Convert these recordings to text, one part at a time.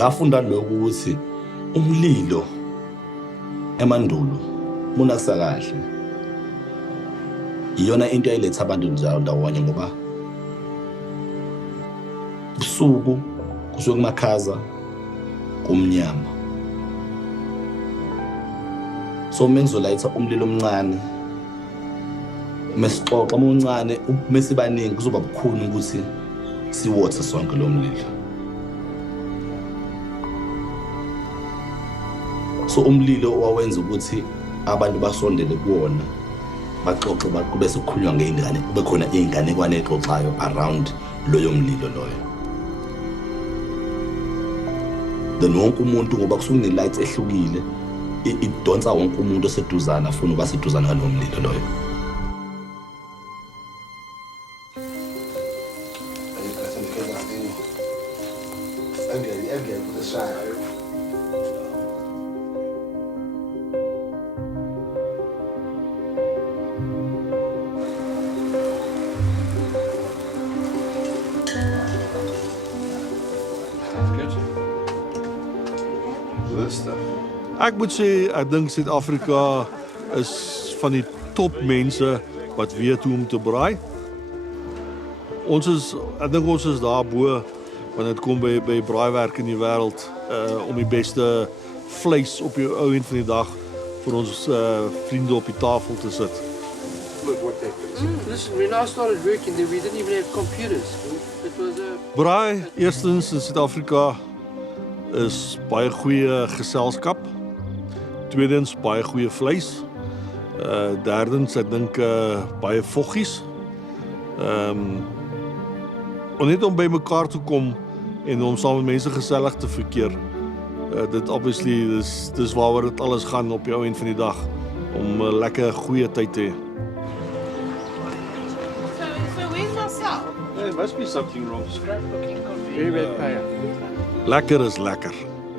ngafunda lokho ukuthi umlilo emandulo munakisa kahle iyona into eyayiletha abantu ndawonye ngoba ubusuku kusuke kumakhaza kumnyama so mengizolayitha umlilo omncane mesixoxa umuncane mesibaningi kuzoba bukhuni ukuthi siwothe sonke lo mlilo so umlilo wawenza ukuthi abantu basondele kuwona baxoxe kube sekukhulunywa ngeingane kube khona inganekwane exoxayo around loyo mlilo loyo then wonke umuntu ngoba kusuke ne-lights ehlukile idonsa wonke umuntu oseduzana afuna uba seduzana ngalo mlilo loyo Ek moet sê, ek dink Suid-Afrika is van die top mense wat weet hoe om te braai. Ek dink ons is daarbo wanneer dit kom by braaiwerk in die wêreld om die beste vleis op die ou end van die dag vir ons vriende op die tafel te sit. Listen, when I started working there, we didn't even have computers. It was a... Braai, eerstens in Suid-Afrika is baie goeie geselskap. Tweedens baie goeie vleis. Derdens ek dink baie voggies. Net om by mekaar te kom en om saam met mense gesellig te verkeer. Dit obviously dis waaroor dit alles gaan op die ou end van die dag om 'n lekker goeie tyd te hê. So where's Marcel? There must be something wrong. Very bad player. Lekker is lekker.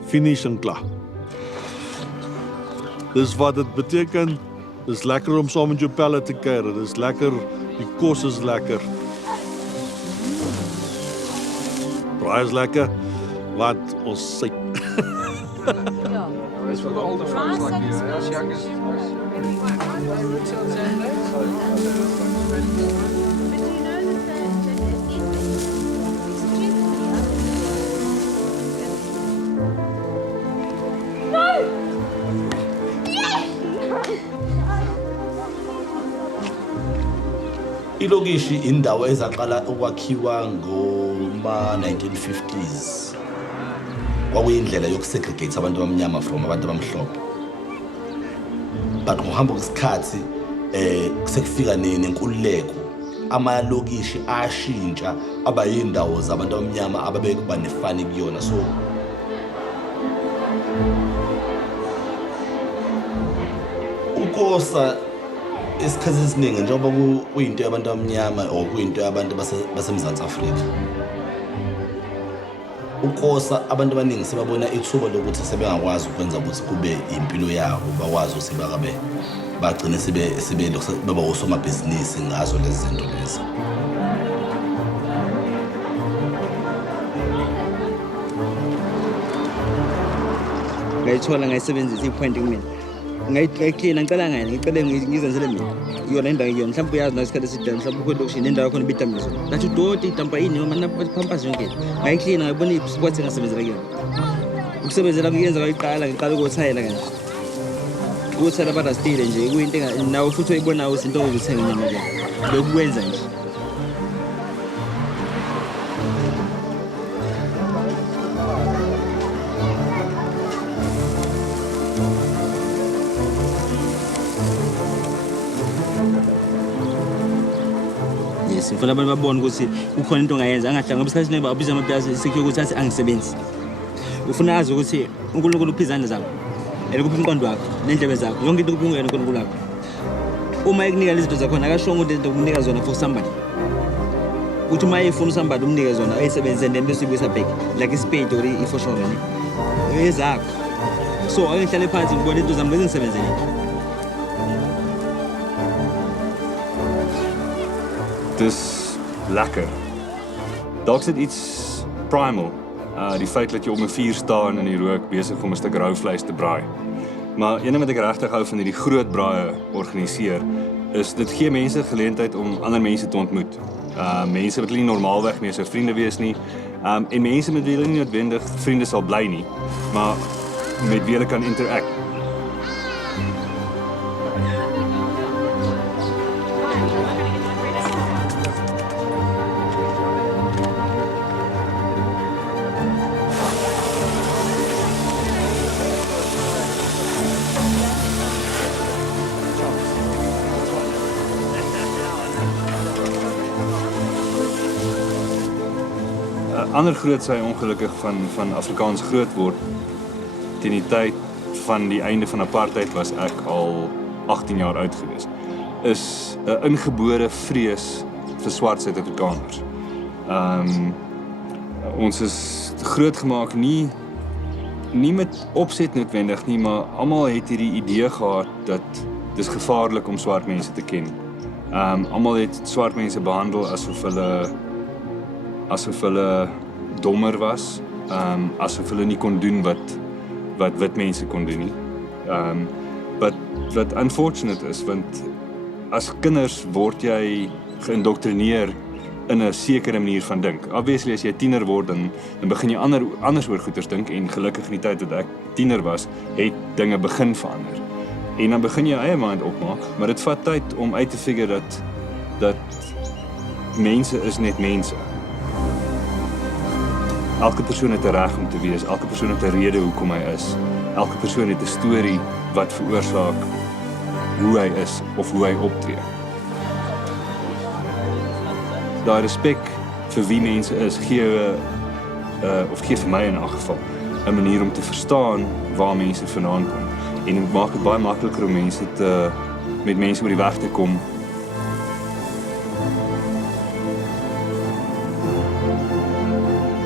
Finish en klaar. Dis wat dit beteken. Dis lekker om saam met jou pelle te kuier. Dis lekker. Die kos is lekker. Braai is lekker. Wat ons sê. Ja. It's for the older folks like you. Us youngers. Ilokishi indawo ezaqala ukwakhiwa ngoma-1950s. Kwakuyindlela yokusegregate abantu abamnyama from abantu abamhlophe. But ngokuhamba kwesikhathi sekufika nenkululeko amalokishi ashintsha aba yindawo zabantu abamnyama ababekuba nefani kuyona so ukosa isikhathi esiningi njengoba kuyinto yabantu abamnyama or kuyinto yabantu baseMzantsi Afrika ukosa abantu abaningi sebabona ithuba lokuthi sebengakwazi ukwenza ukuthi kube impilo yabo bakwazi ukuthi bagcine baba osomabhizinisi ngazo lezi zinto lezi ngayithola ngayisebenzisa ipoint kumina ngayiclean ngicela ngani ngicela ngizenzele mina yona indawo yona mhlawumbe uyazi nasikhathi esidala mhlawumbe ukho lokushini indawo khona bidamizo ngathi udoti idampa yini noma pampas yonke ngayiclean ngayibona isport engasebenzela kuyona ukusebenzela kuyenza ngayiqala ngiqala ukuthayela kanje ukuthayela bada stile nje kuyinto nawe futhi uyibonayo izinto ozithenga inyama nje lokwenza nje Sifuna abantu babone ukuthi ukhona into ongayenza angahlanga ngoba isikhathi esiningi babiza amabhizinisi secure ukuthi athi angisebenzi. Ufuna azi ukuthi uNkulunkulu uphi izandla zakho. Kuphi umqondo wakho nendlebe zakho yonke into kuphi uNkulunkulu wakho. Uma ekunika lezi zinto zakhona akashongo into ukunika zona for somebody. Uthi uma efuna somebody umnike zona ayisebenzise then bese uyibuyisa back like ispade or ifosholo ne. Ezakho. So ayihlale phansi ngibona into zami bese ngisebenzele. Dis lekker. Dalk is dit iets primal. Die feit dat jy om 'n vuur staan in die rook besig om 'n stuk rou vleis te braai. Maar een ding wat ek regtig hou van hierdie groot braaie organiseer, is dit gee mense geleentheid om ander mense te ontmoet. Mense wat hulle nie normaalweg mee sou vriende wees nie, en mense met wie hulle nie noodwendig vriende sal bly nie, maar met wie hulle kan interact. Ander groot sy ongelukkig van Afrikaans groot word, teen die tyd van die einde van apartheid was ek al 18 jaar oud gewees, is 'n ingebore vrees vir swart Suid-Afrikaners. Ons is grootgemaak nie met opset noodwendig nie, maar almal het hierdie idee gehad dat dis gevaarlik om swart mense te ken. Almal het swart mense behandel asof hulle dommer was, asof hulle nie kon doen wat wit mense kon doen nie. Wat unfortunate is, want as kinders word jy geïndoktrineer in 'n sekere manier van dink. Obviously as jy tiener word, dan begin jy anders oor goeters dink, en gelukkig in die tyd dat ek tiener was, het dinge begin verander. En dan begin jy eie mind opmaak, maar dit vat tyd om uit te figure dat mense is net mense. Elke persoon het 'n reg om te wees, elke persoon het 'n rede hoekom hy is. Elke persoon het 'n storie wat veroorsaak hoe hy is of hoe hy optree. Daai respek vir wie mense is, gee vir my in elk geval 'n manier om te verstaan waar mense vandaan kom. En dit maak dit baie makliker om met mense oor die weg te kom.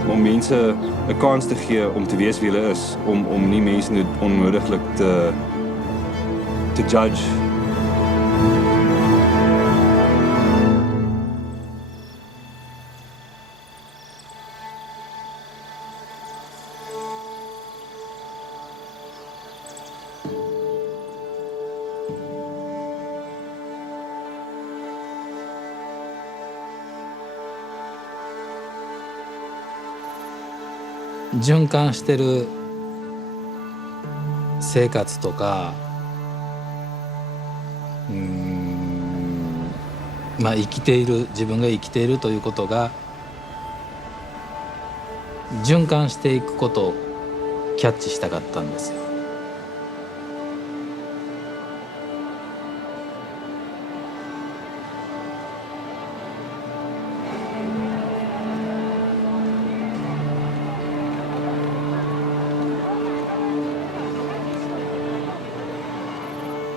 Om mense 'n kans te gee om te wees wie hulle is, om nie mense onnodiglik te judge.循環してる生活とか、まあ自分が生きているということが循環していくことをキャッチしたかったんですよ。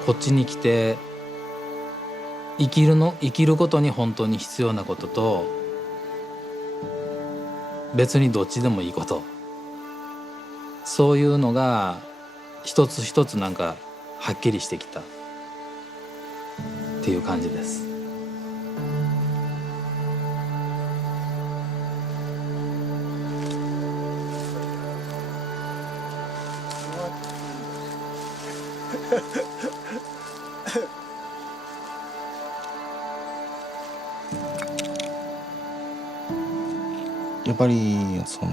こっちに来て生きることに本当に必要なことと、別にどっちでもいいこと、そういうのが一つ一つなんかはっきりしてきたっていう感じです。やっぱりその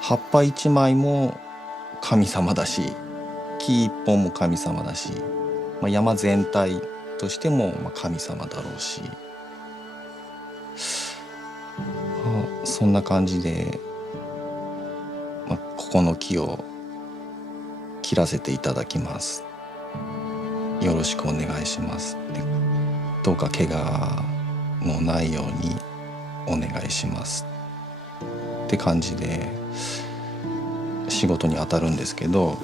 葉っぱ一枚も神様だし、木一本も神様だし、山全体としても神様だろうし、そんな感じで、ここの木を切らせていただきます。よろしくお願いします。どうか怪我のないようにお願いしますって感じで仕事に当たるんですけど、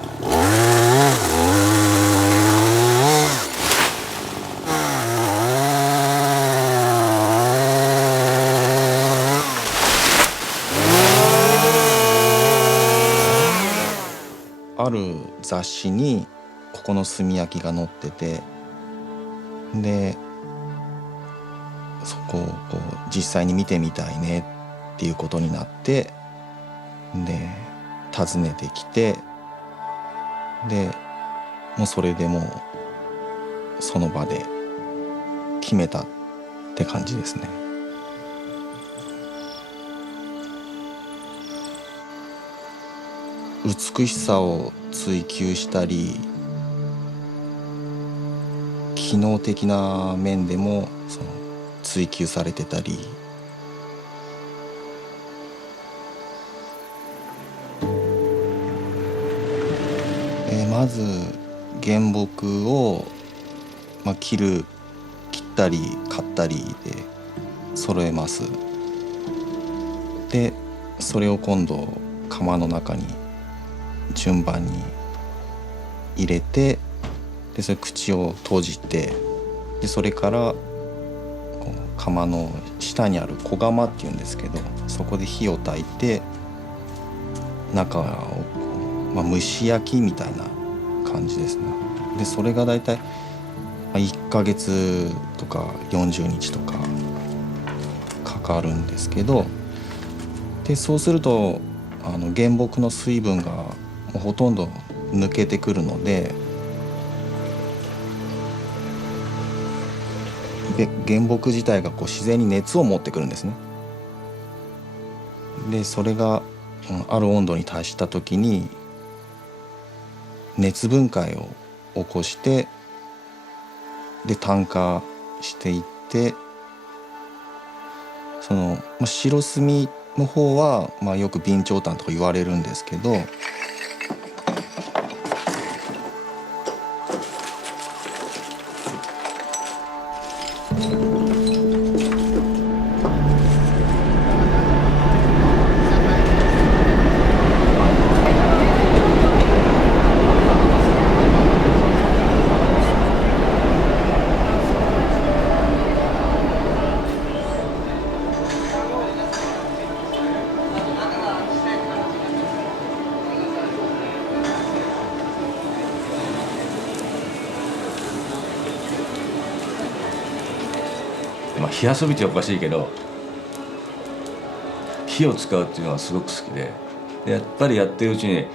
ある雑誌にここの炭焼きが載ってて、でそこを実際に見てみたいねっていうことになって、で訪ねてきて、でもうそれでもうその場で決めたって感じですね。美しさを追求したり、機能的な面でもその追求されてたり、まず原木を、切ったり買ったりで揃えます。でそれを今度窯の中に順番に入れて、でそれ口を閉じて、でそれからこう窯の下にある小窯っていうんですけど、そこで火を焚いて中をこう、蒸し焼きみたいな感じですね。でそれがだいたい1ヶ月とか40日とかかかるんですけど、でそうすると原木の水分がもうほとんど抜けてくるので、原木自体がこう自然に熱を持ってくるんですね。でそれがある温度に達した時に熱分解を起こして、で炭化していって、その白炭の方は、よく備長炭とか言われるんですけど、火遊びっておかしいけど、火を使うっていうのがすごく好きで、やっぱりやってるうちに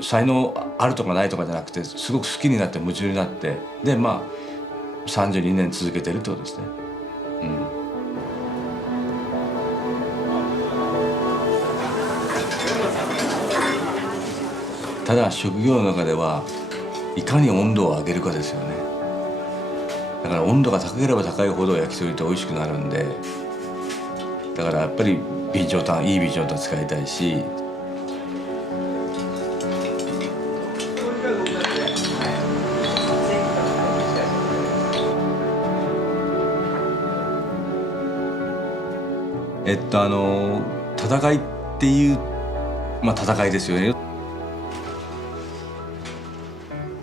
才能あるとかないとかじゃなくて、すごく好きになって夢中になって、で32年続けてるってことですね。ただ職業の中ではいかに温度を上げるかですよね。だから温度が高ければ高いほど焼き鳥って美味しくなるんで、だからやっぱりいい備長炭使いたいし、戦いっていう戦いですよね。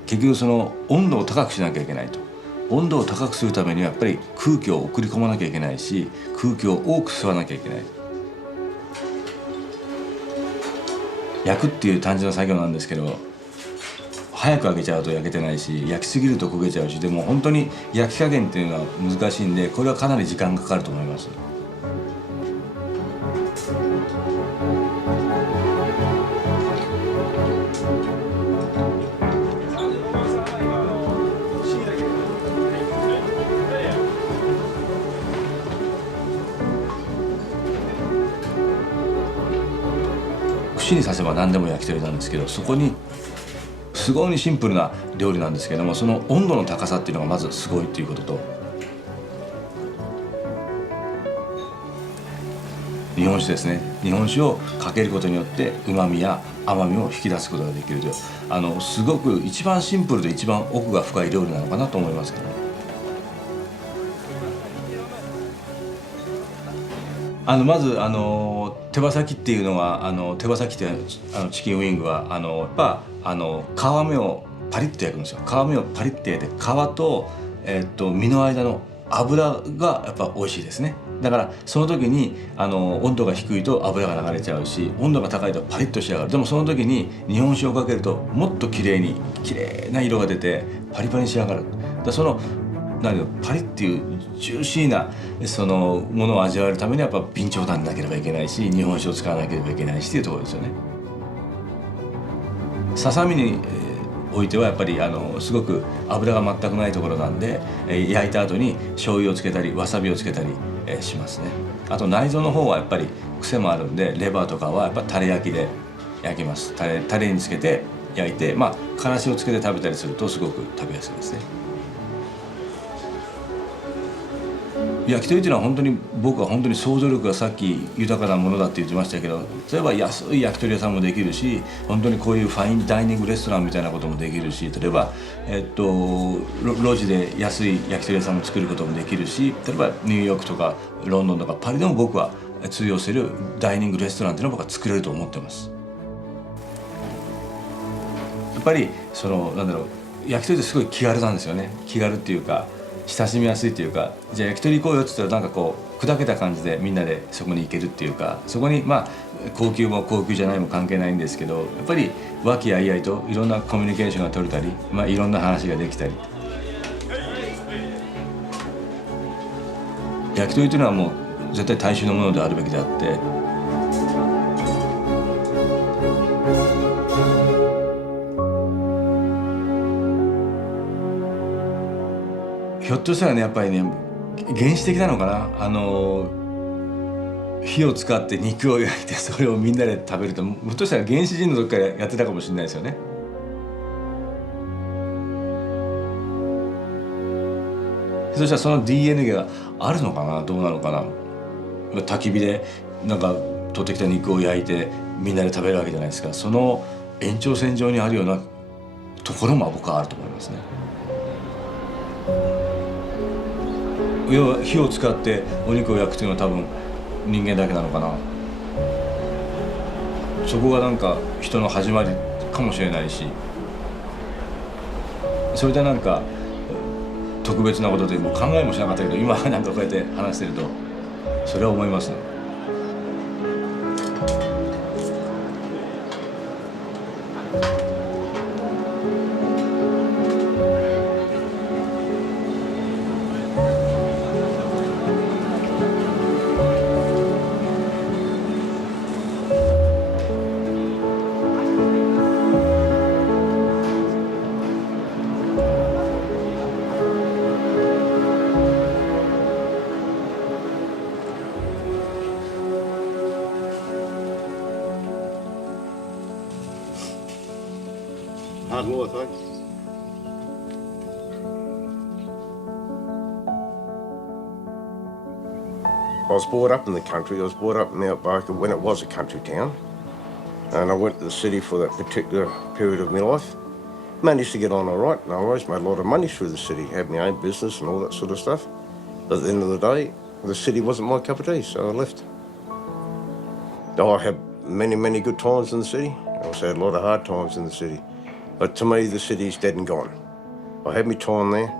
結局その温度を高くしなきゃいけないと。温度を高くするためにはやっぱり空気を送り込まなきゃいけないし、空気を多く吸わなきゃいけない。焼くっていう単純な作業なんですけど、早く揚げちゃうと焼けてないし、焼きすぎると焦げちゃうし、でも本当に焼き加減っていうのは難しいんで、これはかなり時間がかかると思います。串に刺せば何でも焼き鳥なんですけど、そこにすごいシンプルな料理なんですけども、その温度の高さっていうのがまずすごいっていうことと、日本酒ですね。日本酒をかけることによって旨味や甘みを引き出すことができるという、すごく一番シンプルで一番奥が深い料理なのかなと思いますけどね。まず手羽先っていうのは手羽先ってチキンウィングはやっぱ皮目をパリッと焼くんですよ。皮目をパリッと焼いて、皮と身の間の油がやっぱ美味しいですね。だからその時に温度が低いと油が流れちゃうし、温度が高いとパリッと仕上がる。でもその時に日本酒をかけるともっと綺麗な色が出てパリパリに仕上がる。だそのだけどパリっていうジューシーなそのものを味わえるためにはやっぱ備長炭なければいけないし、日本酒を使わなければいけないしっていうところですよね。ささみにおいてはやっぱりすごく油が全くないところなんで、焼いた後に醤油をつけたりわさびをつけたりしますね。あと内臓の方はやっぱり癖もあるんで、レバーとかはやっぱタレ焼きで焼きます。タレにつけて焼いて、からしをつけて食べたりするとすごく食べやすいですね。焼き鳥っていうのは本当に僕は本当に想像力がさっき豊かなものだって言ってましたけど、例えば安い焼き鳥屋さんもできるし、本当にこういうファインダイニングレストランみたいなこともできるし、例えば、路地で安い焼き鳥屋さんも作ることもできるし、例えばニューヨークとかロンドンとかパリでも僕は通用するダイニングレストランっていうのを僕は作れると思ってます。やっぱり焼き鳥ってすごい気軽なんですよね。気軽っていうか親しみやすいというか、じゃあ焼き鳥行こうよって言ったらなんかこう砕けた感じでみんなでそこに行けるっていうか、そこに高級も高級じゃないも関係ないんですけど、やっぱり和気あいあいといろんなコミュニケーションが取れたり、いろんな話ができたり、焼き鳥というのはもう絶対大衆のものであるべきであって、ひょっとしたらね、やっぱりね原始的なのかな、火を使って肉を焼いてそれをみんなで食べると、ひょっとしたら原始人の時からやってたかもしれないですよね。そしたらその DNA があるのかな、どうなのかな。焚き火でなんか取ってきた肉を焼いてみんなで食べるわけじゃないですか。その延長線上にあるようなところも僕はあると思いますね。要は火を使ってお肉を焼くというのは多分人間だけなのかな。そこがなんか人の始まりかもしれないし、それでなんか特別なことでもう考えもしなかったけど、今なんかこうやって話してるとそれは思いますね。Hard work, thanks. I was brought up in the country. I was brought up in Mount Barker when it was a country town. And I went to the city for that particular period of my life. Managed to get on all right, and I always made a lot of money through the city, had my own business and all that sort of stuff. But at the end of the day, the city wasn't my cup of tea, so I left. I had many, many good times in the city. I also had a lot of hard times in the city. But to me, the city's dead and gone. I had my time there.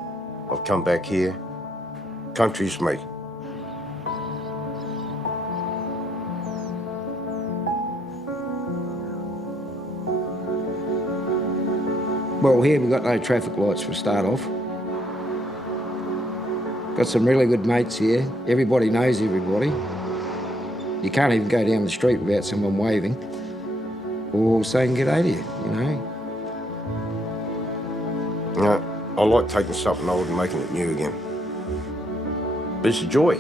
I've come back here. Country's me. Well, here we've got no traffic lights for a start off. Got some really good mates here. Everybody knows everybody. You can't even go down the street without someone waving or saying g'day to you, you know. I like taking something old and making it new again. But it's a joy.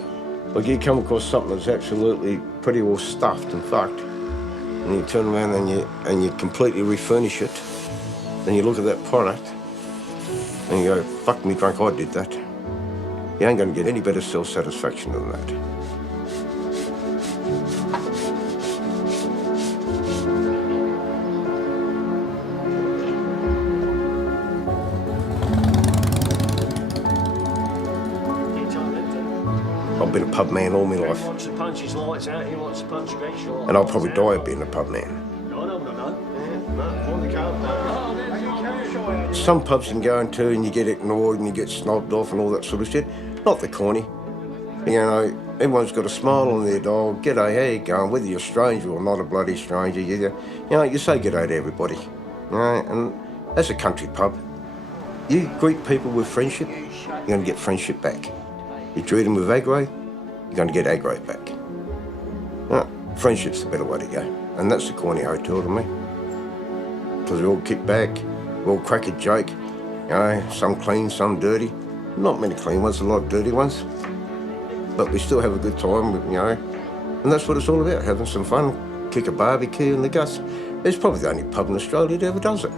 Like you come across something that's absolutely pretty well stuffed and fucked, and you turn around and you completely refurnish it, then you look at that product and you go, fuck me drunk, I did that. You ain't going to get any better self-satisfaction than that. I've been a pub man all my life. He wants to punch his lights out, he wants to punch against your lights. And I'll probably die of being a pub man. Some pubs you can go into and you get ignored and you get snobbed off and all that sort of shit. Not the corny. You know, everyone's got a smile on their dog. G'day, how you going? Whether you're a stranger or not a bloody stranger, you say g'day to everybody. You know, and that's a country pub. You greet people with friendship, you're going to get friendship back. You treat them with aggro, you're going to get aggro back. No, friendship's the better way to go. And that's the Corny Hotel to me. Because we all kick back, we all crack a joke, you know, some clean, some dirty. Not many clean ones, a lot of dirty ones. But we still have a good time, you know. And that's what it's all about, having some fun, kick a barbecue in the guts. It's probably the only pub in Australia that ever does it.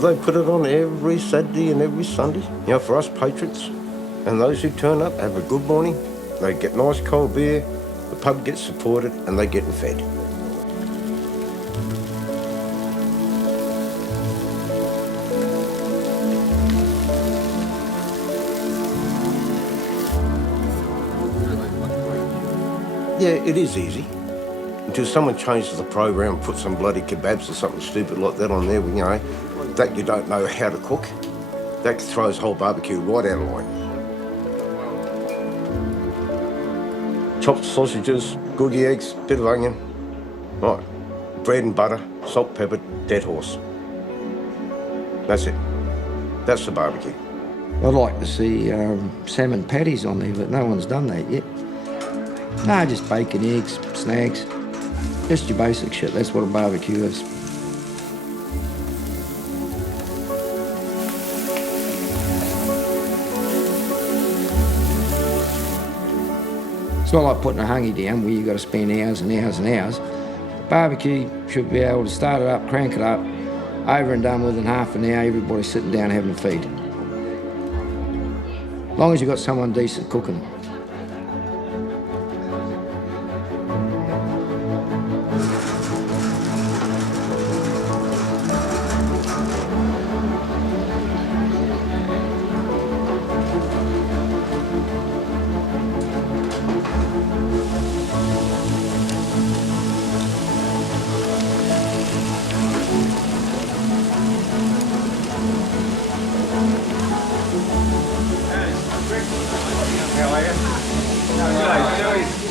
They put it on every Saturday and every Sunday. You know, for us patrons and those who turn up, have a good morning. They get nice cold beer, the pub gets supported and they get fed. Yeah, it is easy. Until someone changes the program, puts some bloody kebabs or something stupid like that on there, you know, that you don't know how to cook, that throws whole barbecue right out of line. Chopped sausages, googie eggs, bit of onion, right, bread and butter, salt, pepper, dead horse. That's it. That's the barbecue. I'd like to see salmon patties on there, but no one's done that yet. No, just bacon, eggs, snags. Just your basic shit. That's what a barbecue is. It's not like putting a hungy down where you've got to spend hours and hours and hours. Barbecue should be able to start it up, crank it up, over and done within half an hour, everybody's sitting down having a feed. As long as you've got someone decent cooking.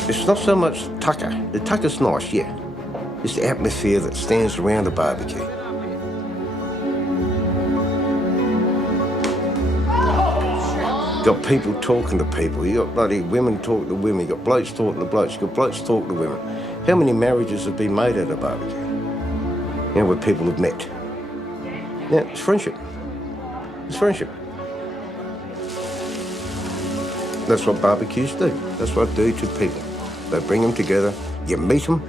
It's not so much tucker. The tucker's nice, yeah. It's the atmosphere that stands around a barbecue. Got people talking to people. You got bloody women talking to women. You got blokes talking to blokes. You got blokes talking to women. How many marriages have been made at a barbecue? You know, where people have met. Yeah, it's friendship. It's friendship. That's what barbecues do. That's what they do to people. They bring them together. You meet them.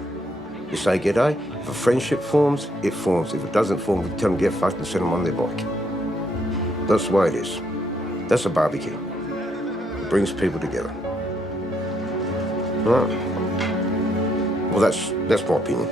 You say g'day. If a friendship forms, it forms. If it doesn't form, we tell them get fucked and send them on their bike. That's the way it is. That's a barbecue. It brings people together. Right. Well, that's my opinion.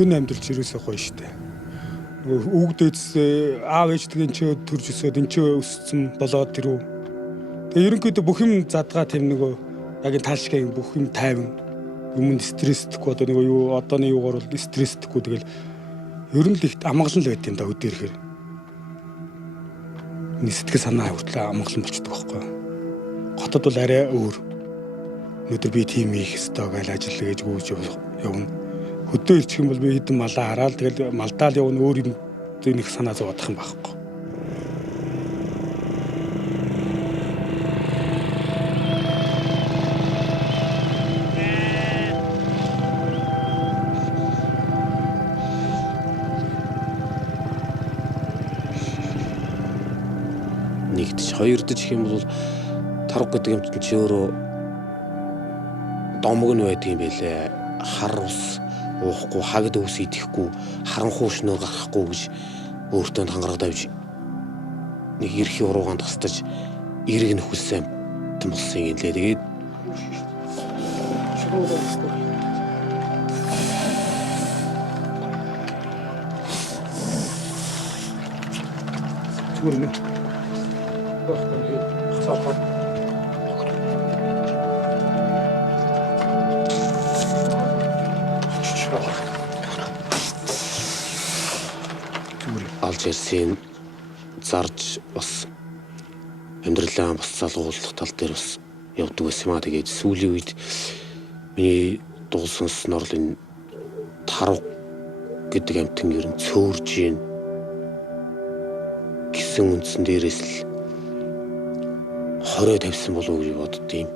Өдөр амьдралч ерөөсөө гоё штэ. Нөгөө өвгдөөс аав ээждгийн ч төрж өсөөд эн ч өссөн болоод тэрүү. Тэгээ ерөнхийдөө бүх юм задгаа тэм нөгөө яг энэ таашгийн бүх юм тайван юмд стресстгүй одоо нөгөө юу одооны юугаар бол стресстгүй тэгэл ер нь л их амгалан л байт юм да өдөр ихээр. Сэтгэл санаа хүртэл амгалан болчихдог байхгүй. Хотод бол арай өөр. өнөөдөр би тийм хийх ёстой гэж ажил гэж гүйж явна. Хөдөө ирчих юм бол би хэдэн малаа хараад тэгэл малдаал явна өөр юм зөөнийх санаа зовоодох юм байхгүй. Нэгдэж хоёрдож их юм бол тарга гэдэг юм чинь чи өөрөө домог нь байдаг юм байлээ. Хар ус уухгүй, хагд ус идэхгүй, харанхуй шнөө гарахгүй гэж өөртөө хангаргад авч нэг эрхийн уруугаан тастаж эрэг нь хүлсэн болсон юм лээ. Тэгээд зүгээр нэ. алж ярьсан зарж бас амьдралаа бас залгуулах тал дээр бас явдаг байсан юм аа. Тэгээд сүүлийн үед миний дуулсан норлын тарав гэдэг амтэн ер нь цөөрж гин гэсэн үндсэн дээрээс л 20 тавьсан болов уу гэж боддtiin.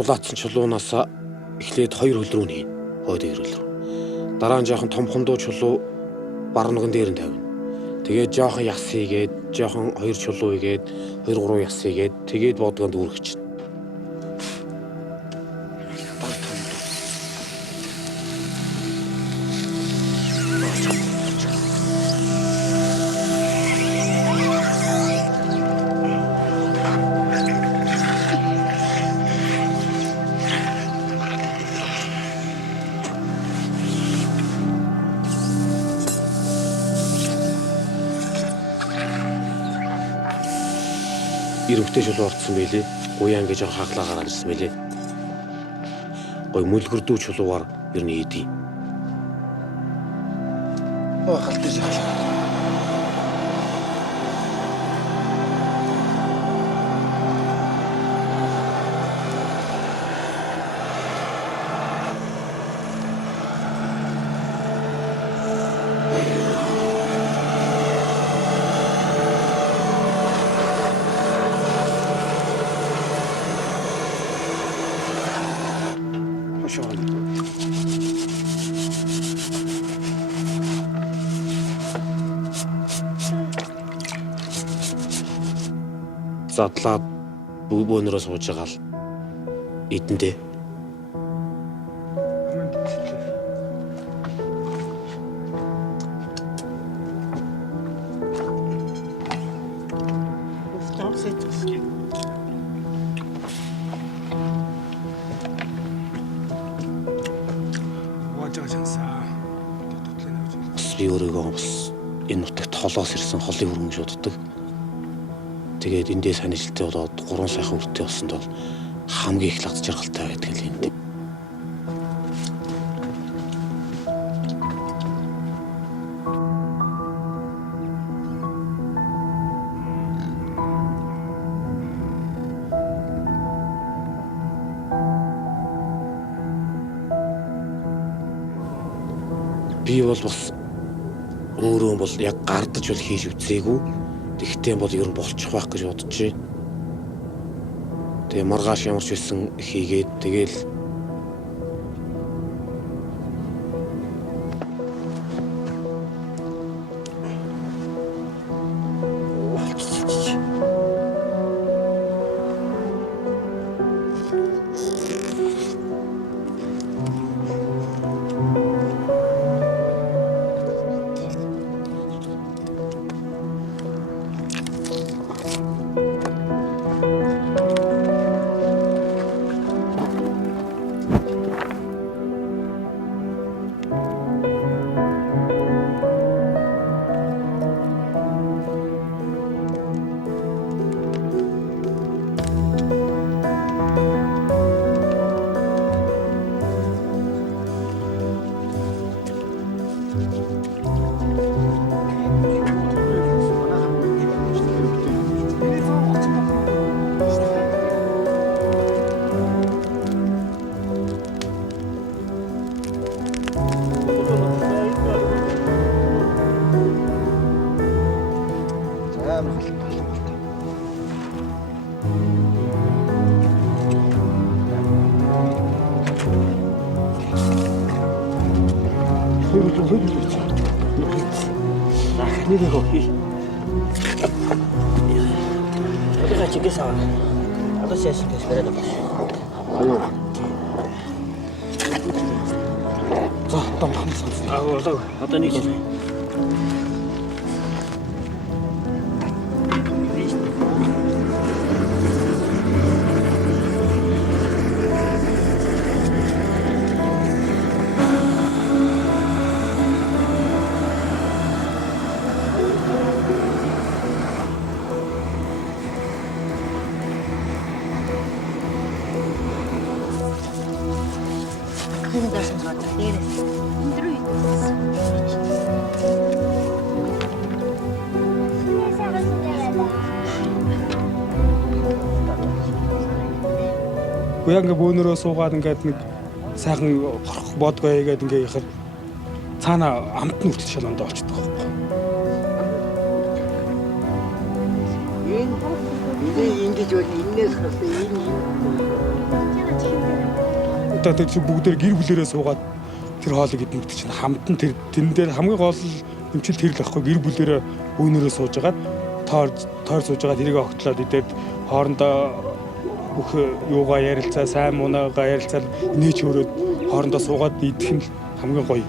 Улаацсан чулуунаас эхлээд 2 хөл рүү нэ. Хойд хөл рүү. Дараа нь жоохон томхон дуу чулуу барнаган дээр нь тавина. Тэгээд жоохон яс хийгээд, жоохон 2 чулуу хийгээд, 2 3 яс хийгээд, тэгээд бодгонд үүргэж. Ирвэхтэй чулуу орцсон байлээ. Уяан гэж хаглаа гараад ирсэн байлээ. Гой мүлгэрдүү чулуугаар ер нь ийдий. Халтаж. Задлаад бөөнөрөө сууж байгаа л эдэндээ би өөрийгөө бас энэ нутагт холоос ирсэн холын хөрөнгө гэж боддог. Тэгээд эндээ сайн ажилттай болоод 3 сайхан үртэй болсонд бол хамгийн их лагд жаргалтай байдаг л юм. Би бол бас өөрөө бол яг гардаж бол хийж үзээгүй. Тэгтээ бол ер нь болчих байх гэж бодож байна. Тэгээ маргааш ямар ч байсан хийгээд тэгээл 어디가 찍겠어? 나도 셋이 그래도 자, 또 한번 어떤 일이지? 고양이 бөөнөрөө суугаад ингээд нэг сайхан хорох бодгоо игээд ингээд яхад цаана амт нь үртэл шалгандаа очдог байхгүй. ингэж бол иннээс хасаа энэ Одоо тэр бүгдээр гэр бүлэрээ суугаад тэр хоолыг идэх чинь хамт нь тэр тэн дээр хамгийн гол нэмчил тэр л ахгүй гэр бүлэрээ бөөнөрөө суужгаад тоор сууж байгаа тэрийг огтлоод идээд хоорондоо бүх юугаа ярилцаа, сайн муунагаа ярилцаад нээч өрөөд хоорондоо суугаад идэх нь хамгийн гоё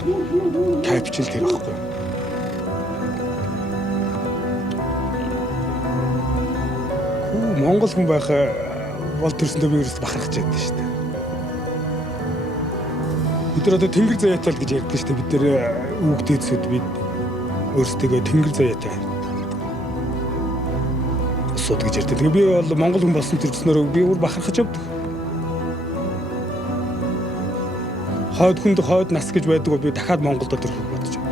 кайфчил тэр байхгүй. Монгол хүн байх бол төрсөндөө би ерөөс бахархаж байдаг шүү дээ. Бид нар одоо тэнгэр заяатай л гэж ярьдаг шүү дээ. Бид нар үгдээсүүд бид өөрсдөө тэнгэр заяатай сууд гэж ярьдаг. Тэгээ би бол монгол хүн болсон төрснөөрөө би өөр бахархаж явдаг. Хойд хүнд хойд нас гэж байдаг бол би дахиад Монголд төрөх бодож явдаг.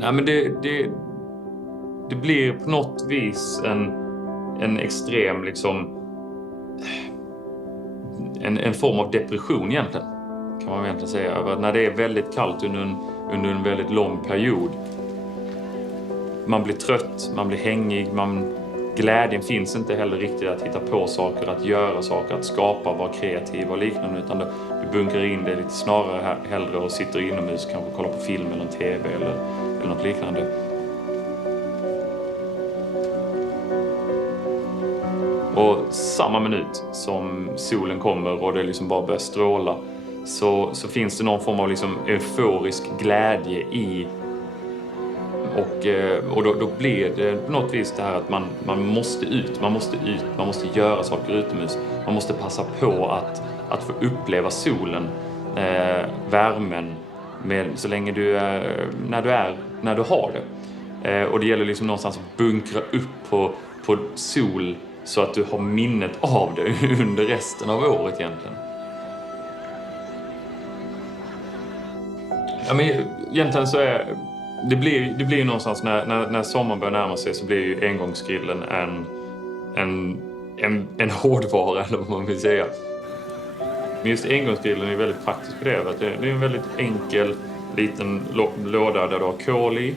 Ja, men det blir på något vis en extrem liksom en form av depression egentligen, kan man egentligen säga. Över när det är väldigt kallt under en väldigt lång period. Man blir trött, man blir hängig, glädjen finns inte heller riktigt att hitta på saker, att göra saker, att skapa, vara kreativ och liknande, utan du bunkrar in det lite snarare hellre och sitter inomhus, kanske kollar på film eller en tv eller något liknande. Och samma minut som solen kommer och det liksom bara börjar stråla så finns det någon form av liksom euforisk glädje i. Och då blir det på något vis det här att man måste ut, man måste göra saker utomhus. Man måste passa på att få uppleva solen, värmen så länge när du har det. Och det gäller liksom någonstans att bunkra upp på sol så att du har minnet av det under resten av året egentligen. Ja, men egentligen så är det blir ju någonstans när sommaren börjar närma sig så blir ju engångsgrillen en hårdvara eller vad man vill säga. Men just engångsgrillen är väldigt praktisk på det. Det är en väldigt enkel liten låda där du har kol i.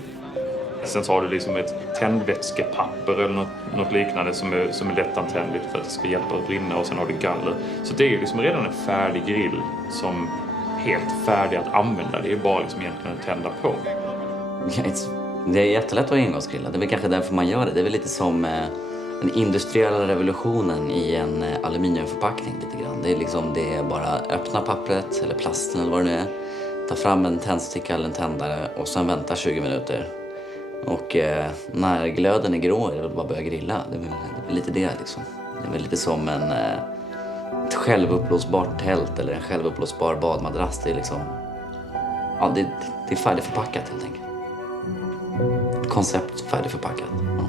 Sen så har du liksom ett tändvätskepapper eller något liknande som är lättantändligt för att det ska hjälpa att brinna, och sen har du galler. Så det är ju liksom redan en färdig grill som helt färdig att använda. Det är bara liksom egentligen att tända på. Det är jättelätt att engångsgrilla. Det är väl kanske därför man gör det. Det är väl lite som den industriella revolutionen i en aluminiumförpackning lite grann. Det är bara öppna pappret eller plasten eller vad det nu är. Ta fram en tändsticka eller en tändare och sen vänta 20 minuter. Och när glöden är grå är det bara börja grilla. Det är lite det liksom. Det är väl lite som ett självuppblåsbart tält eller en självuppblåsbar badmadrass. Det är liksom, ja, det är färdigförpackat helt enkelt. Koncept färdigförpackat. Ja.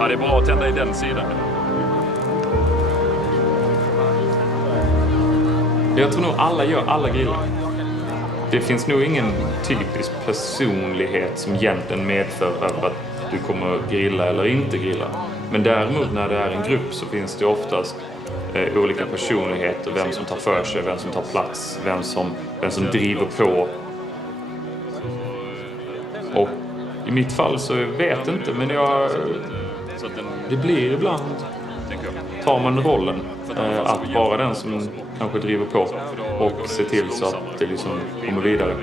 Ja, det är bra att tända i den sidan. Jag tror nog alla grillar. Det finns nog ingen typisk personlighet som egentligen medför över att du kommer grilla eller inte grilla. Men däremot när det är en grupp så finns det oftast olika personligheter. Vem som tar för sig, vem som tar plats, vem som driver på. Och i mitt fall så vet jag inte, men det blir ibland, tar man rollen att vara den som kanske driver på och ser till så att det liksom kommer vidare.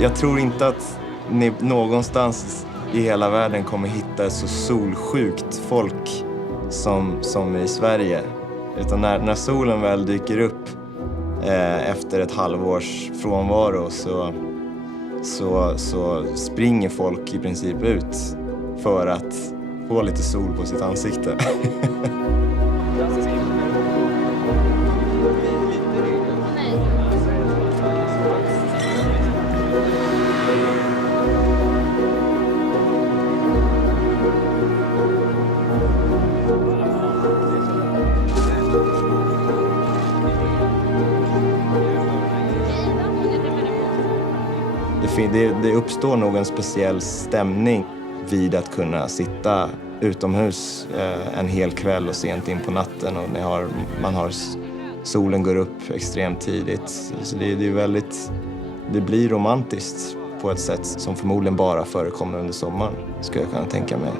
Jag tror inte att ni någonstans i hela världen kommer hitta ett så solsjukt folk som i Sverige. Utan när solen väl dyker upp efter ett halvårs frånvaro så springer folk i princip ut för att få lite sol på sitt ansikte. Det uppstår nog en speciell stämning vid att kunna sitta utomhus en hel kväll och sent in på natten, och solen går upp extremt tidigt. Så det är väldigt, det blir romantiskt på ett sätt som förmodligen bara förekommer under sommaren, skulle jag kunna tänka mig.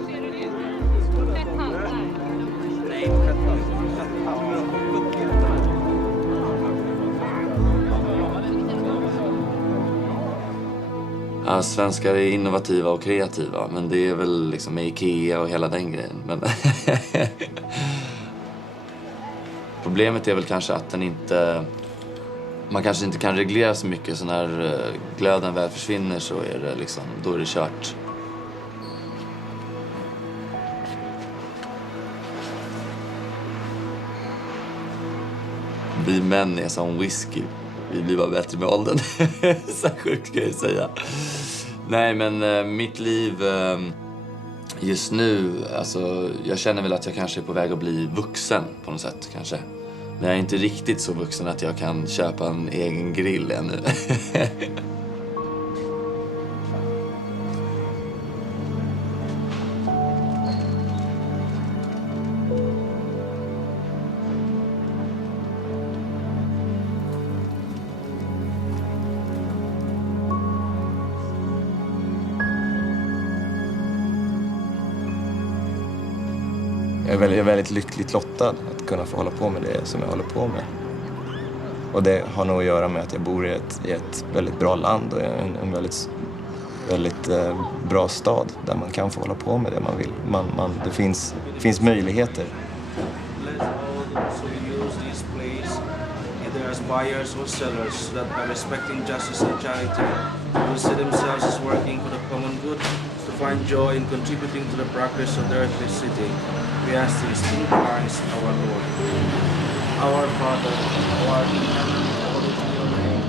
Ja, svenskar är innovativa och kreativa, men det är väl liksom med Ikea och hela den grejen. Men problemet är väl kanske att man kanske inte kan reglera så mycket, så när glöden väl försvinner så är det liksom, då är det kört. Vi män är som whisky. Vi blir bara bättre med åldern. Så sjukt ska jag säga. Nej, men mitt liv just nu, alltså, jag känner väl att jag kanske är på väg att bli vuxen på något sätt kanske. Men jag är inte riktigt så vuxen att jag kan köpa en egen grill ännu. Jag är väldigt lyckligt lottad att kunna få hålla på med det som jag håller på med. Och det har nog att göra med att jag bor i ett väldigt bra land och en väldigt bra stad där man kan få hålla på med det man vill. Det finns möjligheter. As buyers or sellers that by respecting justice and charity will see themselves as working for the common good to find joy in contributing to the progress of their earthly city. We ask this through Christ our Lord. Our Father, who art in heaven, hallowed be your name.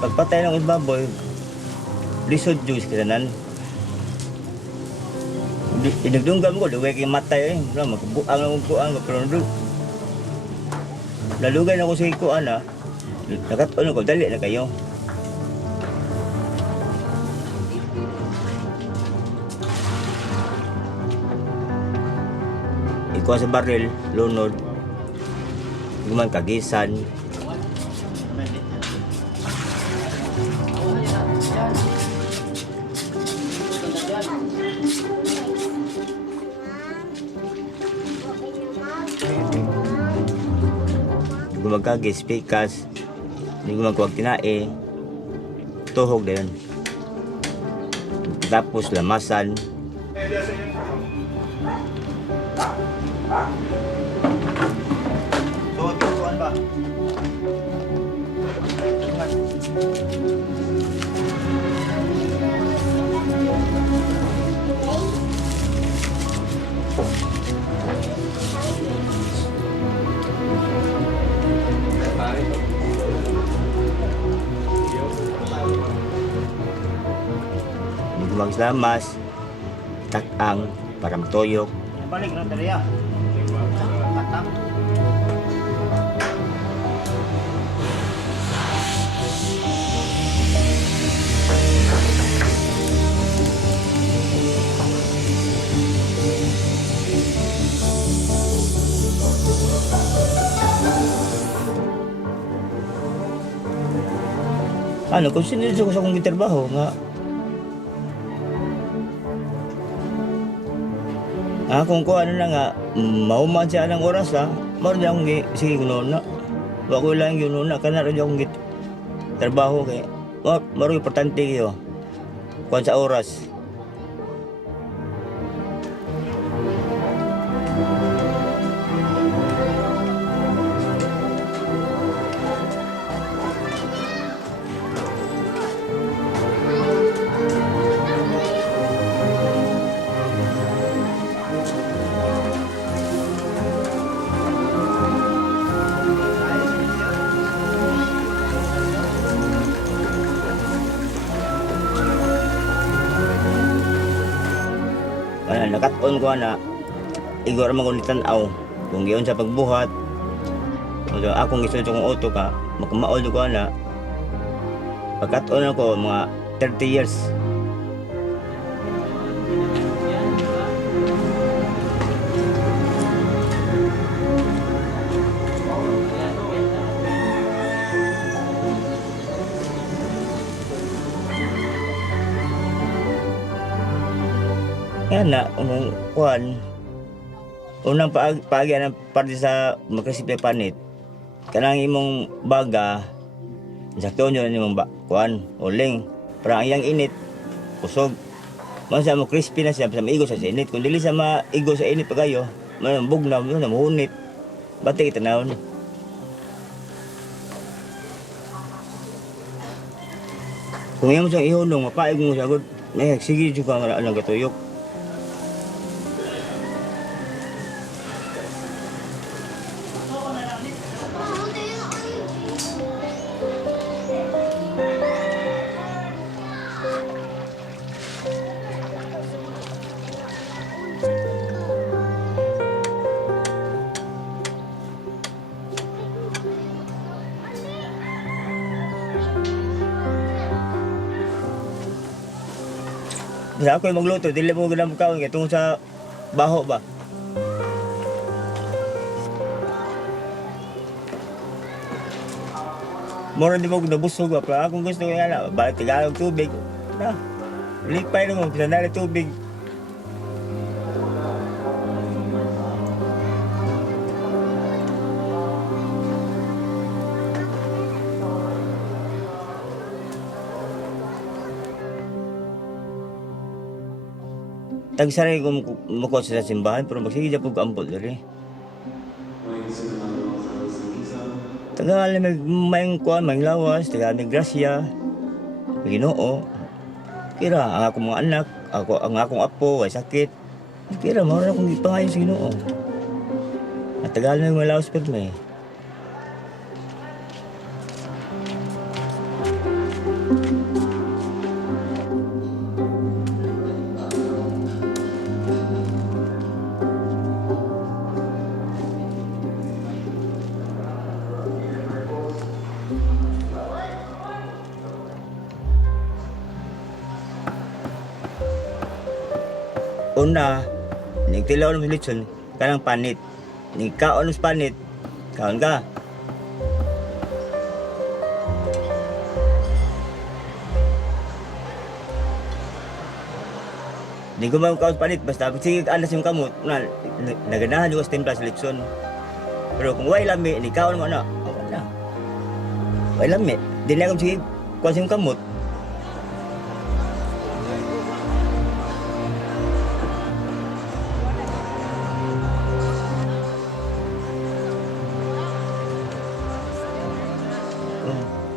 Pagpatay ng baboy, lisod juice kinanan. Idugdunggan ko, duwe kay matay magbuang pero lalugan ako sa ikuan nakatuon ko, dali na kayo. ikuha sa baril, lunod. Guman kagisan. Gumagkagis, pikas, hindi gumagkuwag tinae, tuhog din. Tapos lamasan. Tuhog ba? Maglamas, takang, para matuyok. Balik na tariya. Ano, kung sinilso ko sa kong trabaho nga, kung ano na nga, mauman siya ng oras maro niya akong sige gununa. Wako lang yun na, kana rin akong trabaho kay maro importante kayo. Kuan sa oras. Nakat-on ko na igor man ko nitanaw kung giyon sa pagbuhat akong gusto kong auto ka makamaol ko na pagkat-on ako mga 30 years. Yan na, unang paagi ng parte sa makasipya panit. Kanang imong baga, sakto nyo na imong kuan, uling. Para ang iyang init, kusog. Masa mo crispy na siya, sa maigo sa init. Kung dili sa maigo sa init pa kayo, bugnaw, mamunit. Bati kita naon. Kung yan mo siyang ihulong, mapaig mo siya, sige juga ang gatuyok. Sa ako yung magluto, dili mo ganang kaon kaya tungkol sa baho ba. Mura di mo nabusog ba, pero akong gusto ko yan, balik Tagalog tubig. Lipay na mo, pinanari tubig. Tagsaray ko mukot sa simbahan, pero magsige dyan po kaampol dali. Tagal may mayang kuwan, mayang lawas, tagal may grasya, may Ginoo. Kira, ang akong mga anak, ang akong apo, ay sakit. Kira, mawala akong ipangayon sa Ginoo. At tagal may mga lawas pero may. Una, nagtilaw ng litson, ka ng panit. Ni kaon ng panit, kaon ka. Di ko man kaon panit, basta sige anas yung kamot, naganahan yung timpla sa litson. Pero kung way lami, ni kaon mo na, wala. Way lami, di na akong sige kuha yung kamot.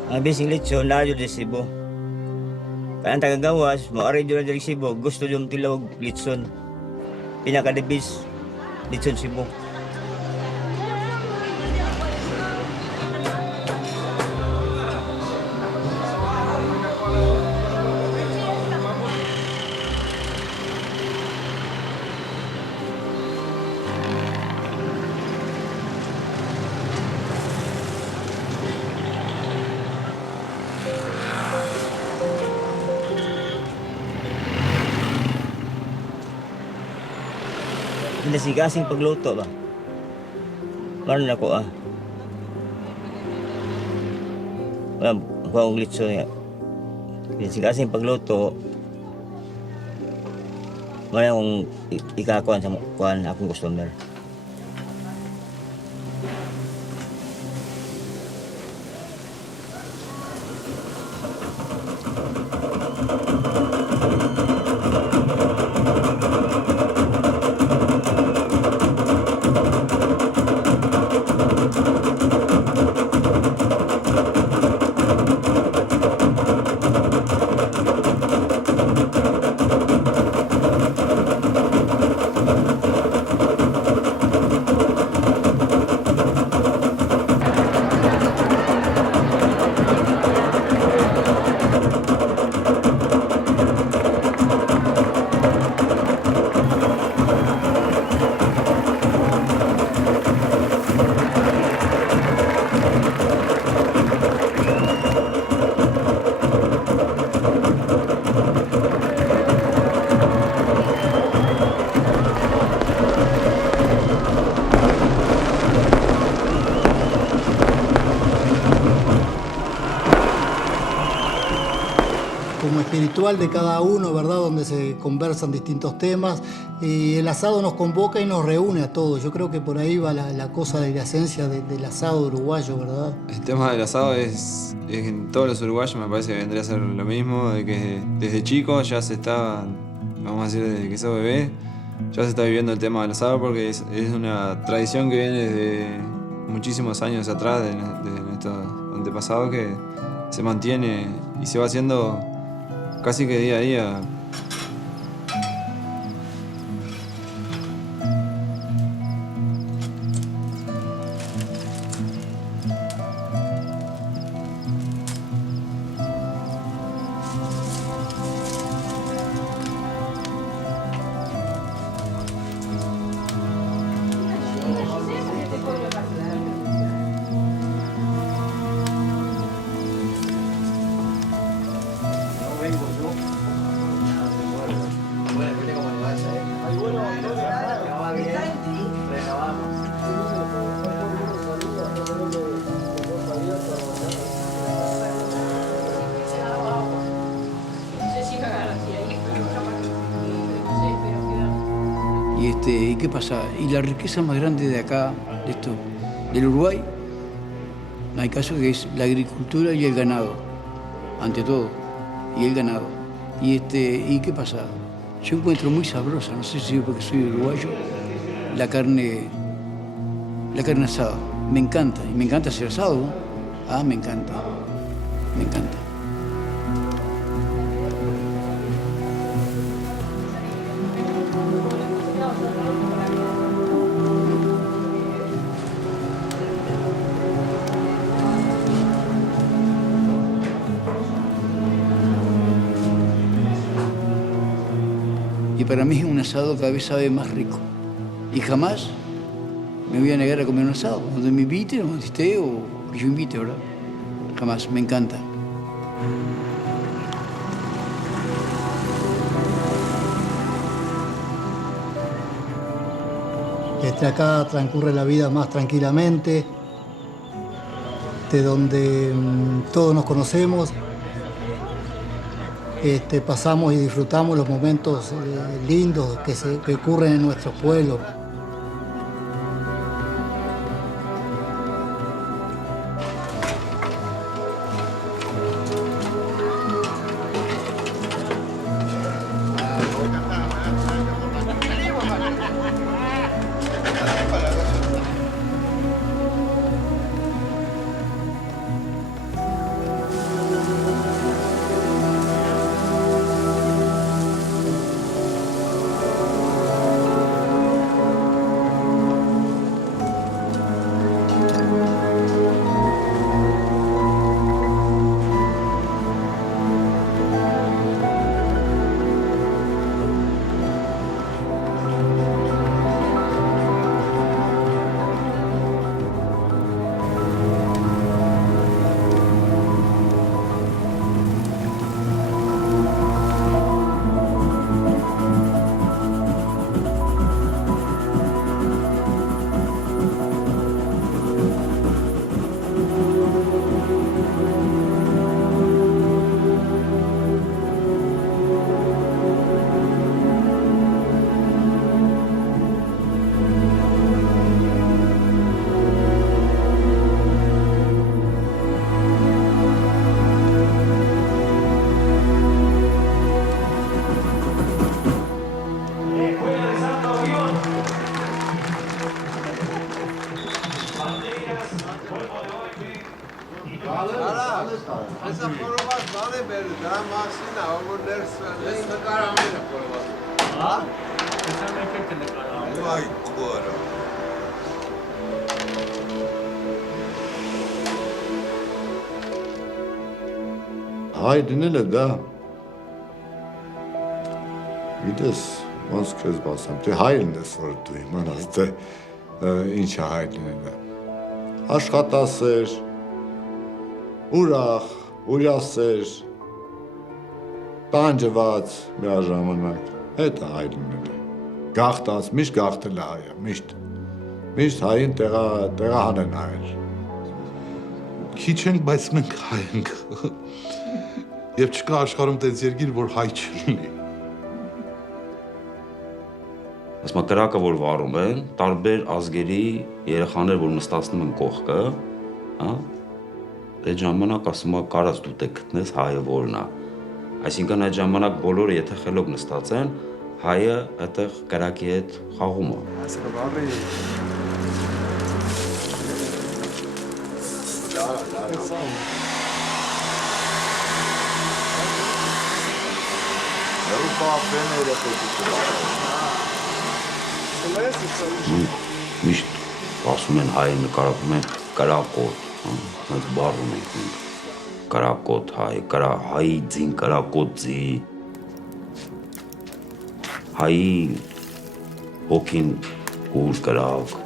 Ang bising litson, na yun di Cebu. Kaya ang tagagawas, maaari yun na Cebu, gusto yung tilawag litson. Pinakadibis, litson Cebu. Pinasigasing pagluto ba? Maroon ako wala akong litson nga. Pinasigasing pagluto, maroon akong ikakuan sa kuan akong customer. como espiritual de cada uno, ¿verdad? Donde se conversan distintos temas. Y el asado nos convoca y nos reúne a todos. Yo creo que por ahí va la cosa de la esencia del asado uruguayo, ¿verdad? El tema del asado es en todos los uruguayos, me parece que vendría a ser lo mismo, de que desde chico ya se está, vamos a decir, desde que sos bebé, ya se está viviendo el tema del asado porque es una tradición que viene desde muchísimos años atrás de nuestros antepasados que se mantiene y se va haciendo casi que día a día. ¿Y qué pasa? Y la riqueza más grande de acá, del Uruguay, no hay caso que es la agricultura y el ganado, ante todo, y el ganado. ¿Y qué pasa? Yo encuentro muy sabrosa, no sé si porque soy uruguayo, la carne asada. Me encanta, y me encanta hacer asado, ¿no? Me encanta, me encanta. Y para mí un asado cada vez sabe más rico. Y jamás me voy a negar a comer un asado. Cuando me inviten, o esté, o que yo invite, ¿verdad? Jamás, me encanta. Acá transcurre la vida más tranquilamente, donde todos nos conocemos, pasamos y disfrutamos los momentos lindos que ocurren en nuestros pueblos. Հայրենելը դա գիտես ոնց քեզ բացեմ թե հայրն ես որ դու իմանաս թե ինչ է հայրենելը աշխատասեր ուրախ ուրասեր տանջված միաժամանակ այդ է հայրենելը գախտած միշտ գախտել է հայը միշտ հային տեղահան են հայել քիչ ենք բայց մենք հայ ենք Եվ չկա աշխարհում տենց երկիր, որ հայ չլինի։ Ասма կրակը, որ վառում են, տարբեր ազգերի երեխաներ, որ նստացնում են կողքը, հա, այդ ժամանակ ասում է կարած դու դե գտնես հայը որն է։ Այսինքն այդ ժամանակ բոլորը եթե խելոք նստած են, հայը այդտեղ կրակի հետ խաղում է։ Միշտ ասում են հայը նկարագրում են կրակոտ, հենց բառում ենք մենք, կրակոտ հայ, հայի ձին կրակոտ ձի, հայի հոգին ուր կրակ,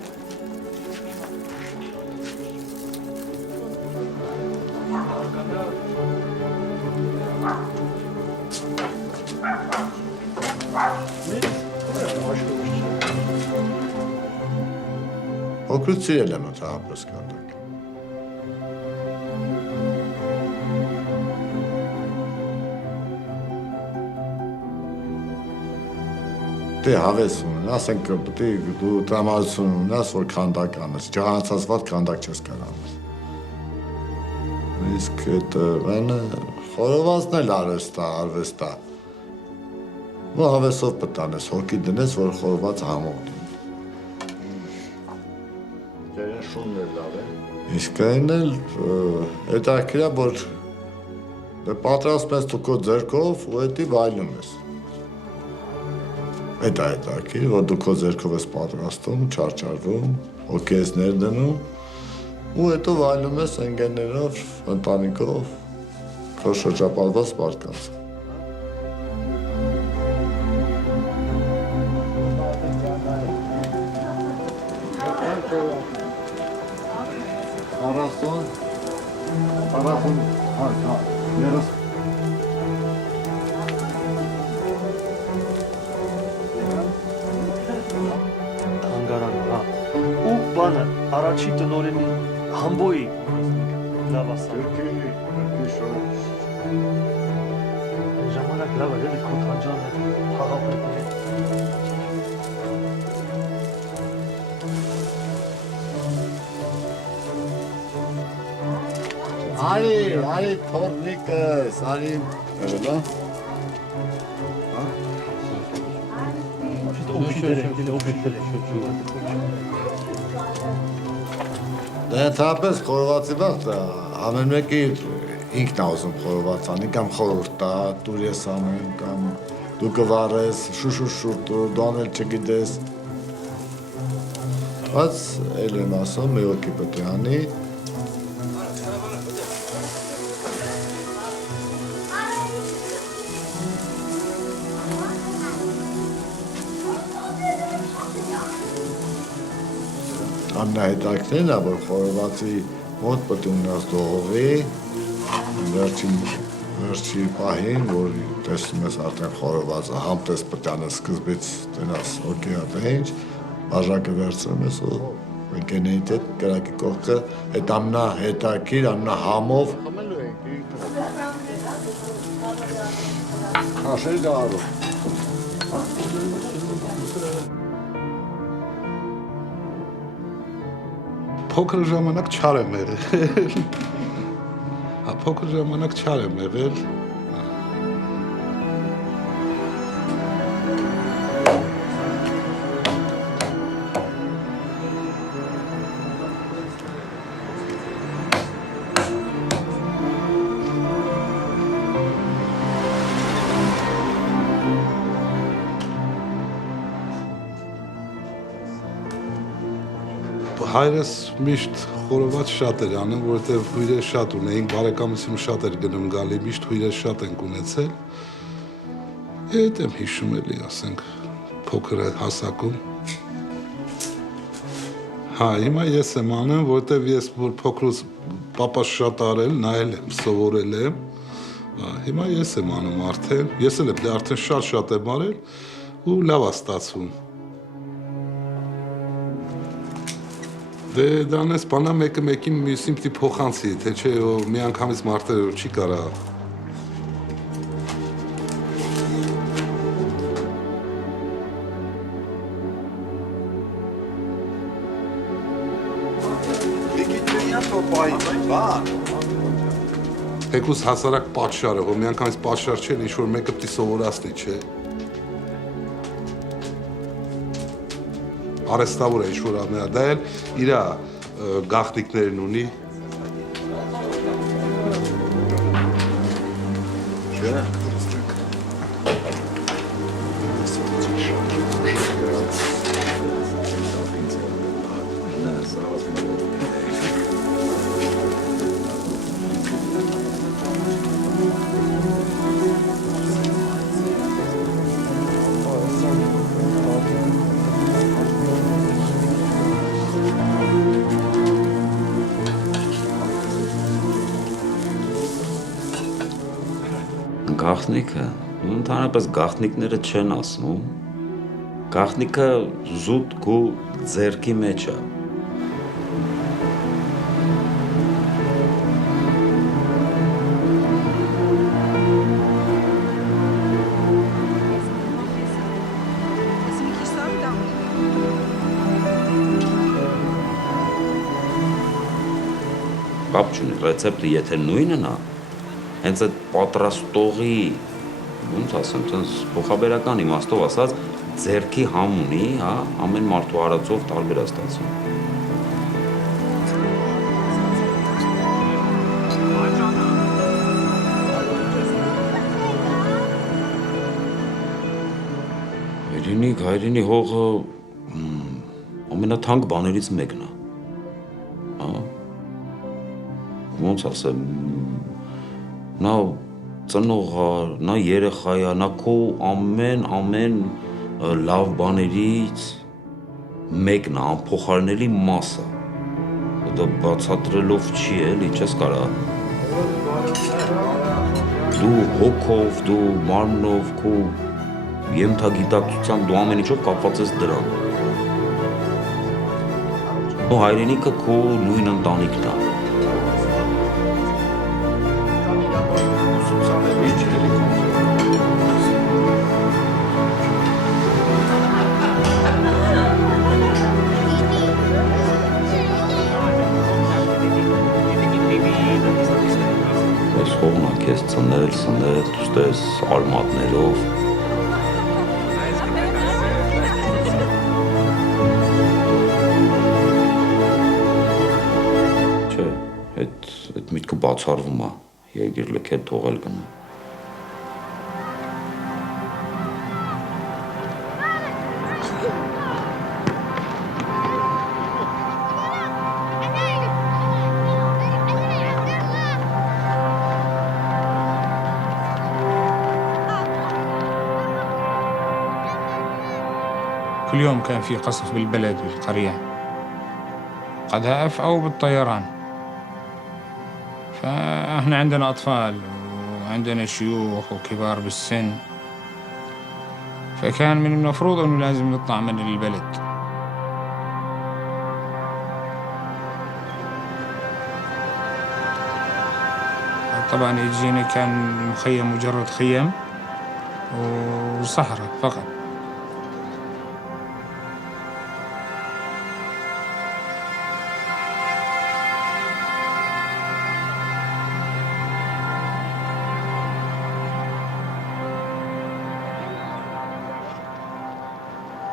Օգրուց սիրել եմ ընդհանրապես կանդակ։ Դե հավես ունեն, ասենք դու տրամադրություն ունես, որ կանդակ անես, ջահանցածված կանդակ չես կարանես։ Իսկ այդ խորովածն էլ արվեստ է։ Ու հավեսով պտանես, հոգի դնես, որ խորոված համով դի։ Իսկ այն էլ հետաքրքիր է, որ պատրաստում ես դու քո ձեռքով ու հետի վայելում ես։ Այդ է հետաքրքիր, որ դու քո ձեռքով ես պատրաստում, չարչարվում, հոգի ես ներդնում ու հետո վայելում ես ընկերներով, ընտանիքով, քո շրջապատված մարդկանց։ Թանգարան, հա։ առաջի տնօրենի Համբոյի լավ ասա։ Ժամանակ լավ է, էլի քո տանջանը խաղապետը։ Արի թորնիկս, արի էլա։ Դե թապես խորովածի բախտը ամեն մեկի ինքն է ուզում խորոված անի կամ խորհուրդ տա, դուր ես անեմ կամ դու կվարես, շուշուշուտ դու անել չգիտես։ Բայց էլ եմ ասում, մի ոքի պետք է անի։ Ամենահետաքրքիրն է, որ խորովածի մոտ պետք է ունենաս դողովի, վերջի պահին, որ տեսնում ես արդեն խորովածը համտես պետք է անես սկզբից տնաս օքեյ թե ինչ, բաժակը վերցնում ես ու ընկերներիդ հետ կրակի կողքը այդ ամենահետաքրքիր, ամենահամով քաշել գալու։ Փոքր ժամանակ չար եմ եղել։ Փոքր ժամանակ չար եմ եղել։ Հայրս միշտ խորոված շատ էր անում, որովհետև հյուրեր շատ ունեինք, բարեկամություն շատ էր գնում գալի, միշտ հյուրեր շատ ենք ունեցել։ Այդ եմ հիշում էլի, ասենք, փոքր հասակում։ Հա, հիմա ես եմ անում, որովհետև ես որ փոքրուց պապաս շատ արել, նայել եմ, սովորել եմ։ Հիմա ես եմ անում արդեն, ես էլ եմ արդեն շատ եմ արել ու լավ է ստացվում։ Դե դանես բանա մեկը մեկին մյուսին պիտի փոխանցի, թե չէ մի անգամից մարդերը չի կարա։ Թեկուզ հասարակ պատշարը, որ մի անգամից պատշար չէ, ինչ-որ մեկը պիտի սովորացնի, չէ։ Արեստավոր է ինչ-որ ամենա, դա էլ իրա գաղտնիքներն ունի։ Գաղտնիքը, ընդհանրապես գաղտնիքները չեն ասում, գաղտնիքը զուտ քո ձեռքի մեջ է։ Կապ չունի, ռեցեպտը եթե նույնն է, հենց այդ պատրաստողի, ոնց ասեմ, տենց փոխաբերական իմաստով ասած, ձեռքի համ ունի, հա, ամեն մարդու արածով տարբեր է ստացվում։ Հայրենի հողը ամենաթանկ բաներից մեկն է, հա, ոնց ասեմ, նա ծնող է, նա երեխա է, նա քո ամեն լավ բաներից մեկն է, անփոխարինելի մաս է։ Դա բացատրելով չի էլի, չես կարա։ Դու հոգով, դու մարմնով, քո ենթագիտակցությամբ, դու ամեն ինչով կապված ես դրան։ Ու հայրենիքը քո նույն ընտանիքն է։ Այս հողն է քեզ ծնել, ուստես արմատներով։ Այդ միտքը բացառվում է, երկիր լքել թողել գնում։ كل يوم كان في قصف بالبلد بالقرية قذائف أو بالطيران. فإحنا عندنا أطفال وعندنا شيوخ وكبار بالسن، فكان من المفروض إنه لازم نطلع من البلد. طبعا يجينا كان المخيم مجرد خيم وصحراء فقط.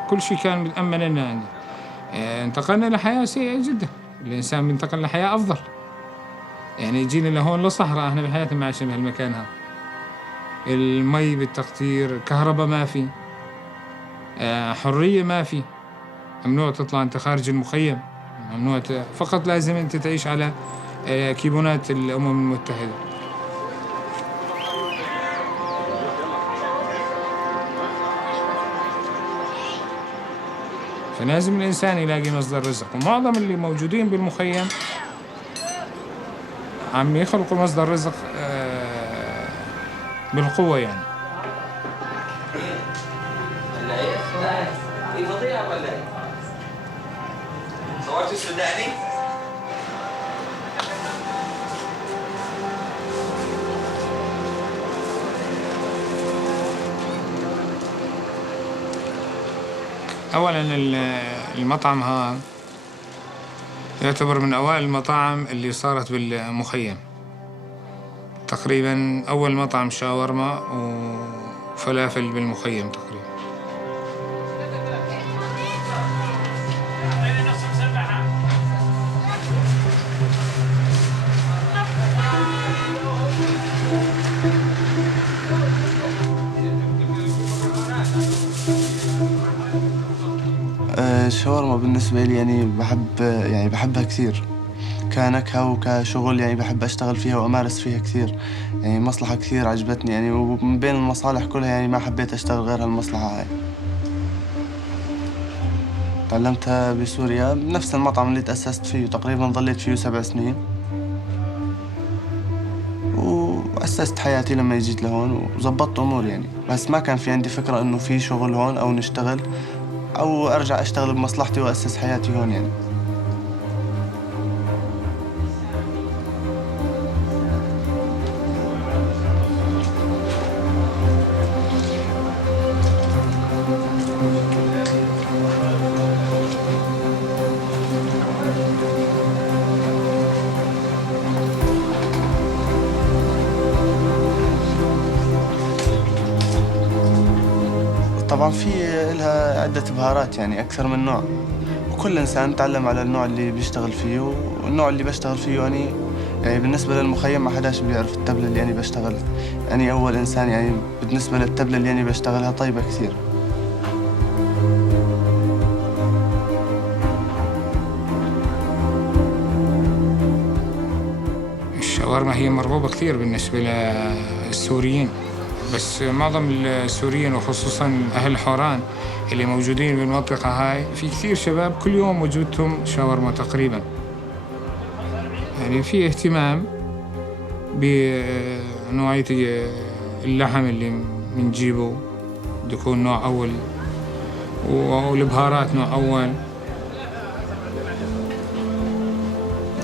كل شيء كان متأمن لنا. انتقلنا لحياة سيئة جدا، الإنسان بينتقل لحياة أفضل. يعني يجينا لهون لصحراء، احنا بحياتنا ما عايشين بهالمكان هذا. المي بالتقطير، كهرباء ما في، حرية ما في، ممنوع تطلع انت خارج المخيم، ممنوع فقط لازم انت تعيش على كيبونات الأمم المتحدة. فلازم الإنسان يلاقي مصدر رزق، ومعظم اللي موجودين بالمخيم عم يخلقوا مصدر رزق بالقوة يعني. صورت السوداني؟ أولاً المطعم ها يعتبر من أوائل المطاعم اللي صارت بالمخيم. تقريباً أول مطعم شاورما وفلافل بالمخيم تقريباً. الشاورما بالنسبة لي يعني بحبها كثير كنكهة وكشغل، يعني بحب أشتغل فيها وأمارس فيها كثير. يعني مصلحة كثير عجبتني يعني، ومن بين المصالح كلها يعني ما حبيت أشتغل غير هالمصلحة هاي. تعلمتها بسوريا بنفس المطعم اللي تأسست فيه، تقريبا ضليت فيه 7 سنين، وأسست حياتي لما جيت لهون وزبطت أموري يعني. بس ما كان في عندي فكرة إنه في شغل هون أو نشتغل أو أرجع أشتغل بمصلحتي وأسس حياتي هون يعني. طبعاً في لها عدة بهارات يعني أكثر من نوع، وكل إنسان تعلم على النوع اللي بيشتغل فيه، والنوع اللي بشتغل فيه يعني بالنسبة للمخيم ما حداش بيعرف التبلة اللي أنا بشتغلها. يعني أول إنسان يعني بالنسبة للتبلة اللي أنا بشتغلها طيبة كثير. الشاورما هي مرغوبة كثير بالنسبة للسوريين، بس معظم السوريين وخصوصاً أهل حوران اللي موجودين بالمنطقة هاي، في كثير شباب كل يوم وجودهم شاورما تقريباً. يعني في اهتمام بنوعية اللحم اللي بنجيبه، بده يكون نوع أول، والبهارات نوع أول.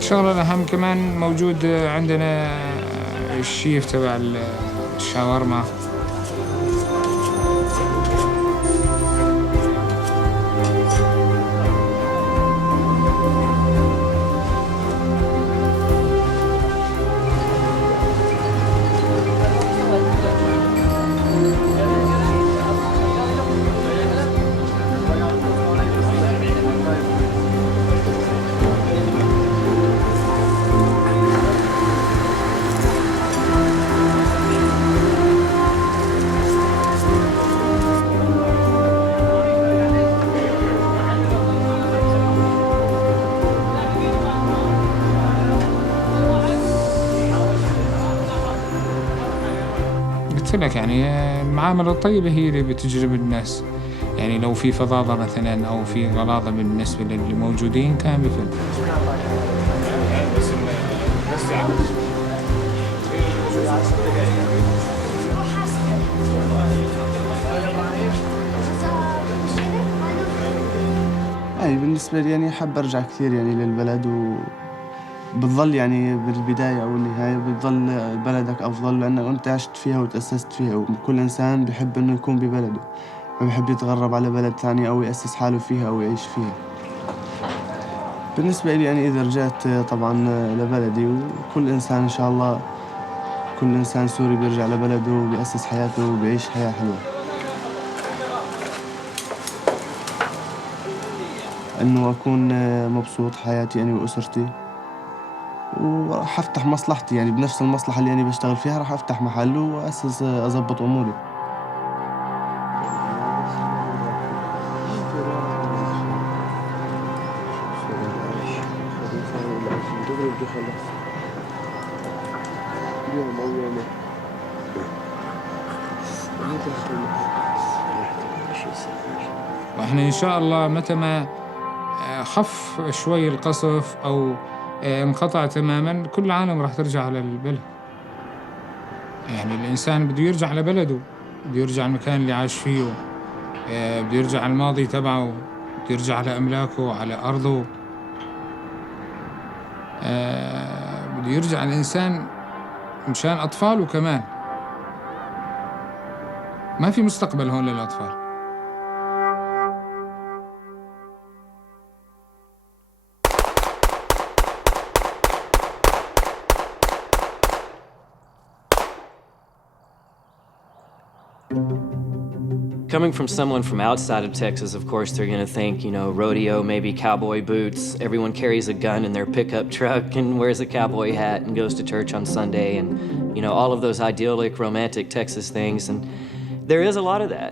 الشغلة الأهم كمان موجود عندنا الشيف تبع الشاورما. قلت لك يعني المعاملة الطيبة هي اللي بتجذب الناس. يعني لو في فظاظة مثلا أو في غلاظة بالنسبة للي موجودين كان بفل. يعني بالنسبة لي يعني حاب أرجع كثير يعني للبلد، وبتظل يعني بالبداية أو النهاية بتظل بلدك أفضل لأنك أنت عشت فيها وتأسست فيها، وكل إنسان بيحب إنه يكون ببلده، ما بيحب يتغرب على بلد ثاني أو يأسس حاله فيها أو يعيش فيها. بالنسبة لي يعني إذا رجعت طبعا لبلدي، وكل إنسان إن شاء الله كل إنسان سوري بيرجع لبلده وبيأسس حياته وبيعيش حياة حلوة. إنه أكون مبسوط حياتي أنا وأسرتي، وراح أفتح مصلحتي يعني بنفس المصلحة اللي أنا بشتغل فيها، راح أفتح محل وأسس أضبط أموري. واحنا ان شاء الله متى ما خف شوي القصف او انقطع تماما كل العالم راح ترجع على البلد. يعني الانسان بده يرجع لبلده، بده يرجع المكان اللي عاش فيه، بده يرجع الماضي تبعه، بده يرجع على املاكه، على ارضه. بده يرجع الانسان مشان اطفاله كمان. ما في مستقبل هون للاطفال. Coming from someone from outside of Texas, of course, they're going to think, you know, rodeo, maybe cowboy boots. Everyone carries a gun in their pickup truck and wears a cowboy hat and goes to church on Sunday and, you know, all of those idyllic, romantic Texas things. And there is a lot of that.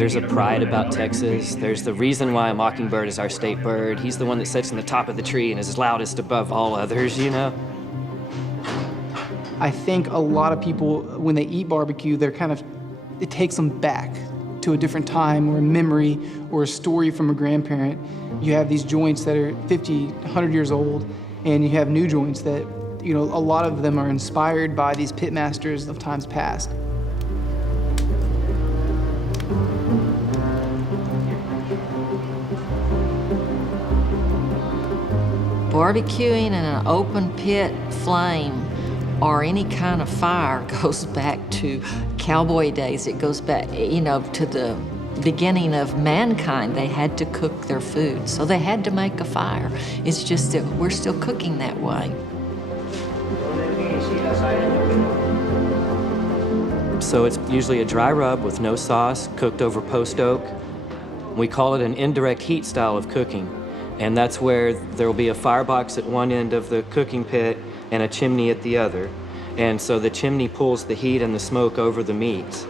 There's a pride about Texas. There's the reason why a mockingbird is our state bird. He's the one that sits in the top of the tree and is loudest above all others, you know? I think a lot of people, when they eat barbecue, it takes them back to a different time or a memory or a story from a grandparent. You have these joints that are 50, 100 years old, and you have new joints that, you know, a lot of them are inspired by these pit masters of times past. Barbecuing in an open pit flame or any kind of fire goes back to cowboy days. It goes back, you know, to the beginning of mankind. They had to cook their food, so they had to make a fire. It's just that we're still cooking that way. So it's usually a dry rub with no sauce, cooked over post oak. We call it an indirect heat style of cooking. And that's where there will be a firebox at one end of the cooking pit and a chimney at the other. And so the chimney pulls the heat and the smoke over the meats.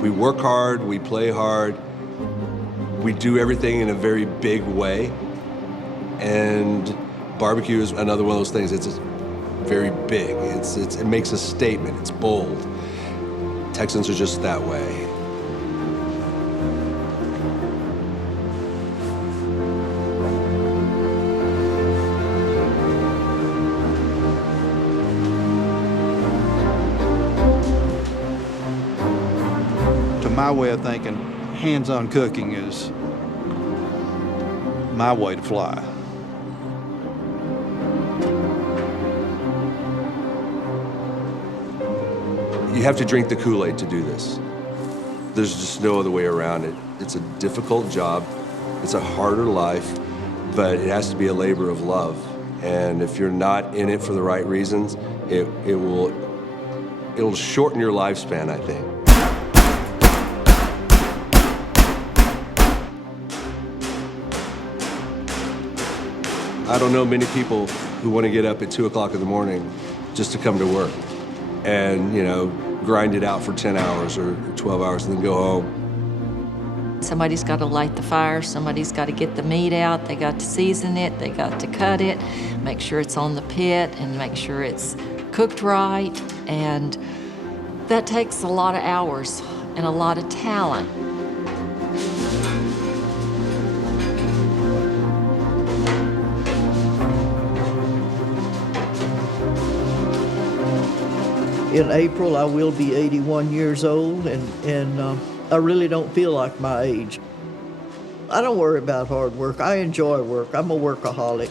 We work hard, we play hard, we do everything in a very big way. And barbecue is another one of those things. It's very big. It makes a statement. It's bold. Texans are just that way. To my way of thinking, hands-on cooking is my way to fly. You have to drink the Kool-Aid to do this. There's just no other way around it. It's a difficult job. It's a harder life, but it has to be a labor of love. And if you're not in it for the right reasons, it'll shorten your lifespan, I think. I don't know many people who want to get up at 2 o'clock in the morning just to come to work and, you know, grind it out for 10 hours or 12 hours and then go home. Somebody's got to light the fire, somebody's got to get the meat out, they got to season it, they got to cut it, make sure it's on the pit and make sure it's cooked right. And that takes a lot of hours and a lot of talent. In April, I will be 81 years old, and I really don't feel like my age. I don't worry about hard work. I enjoy work. I'm a workaholic.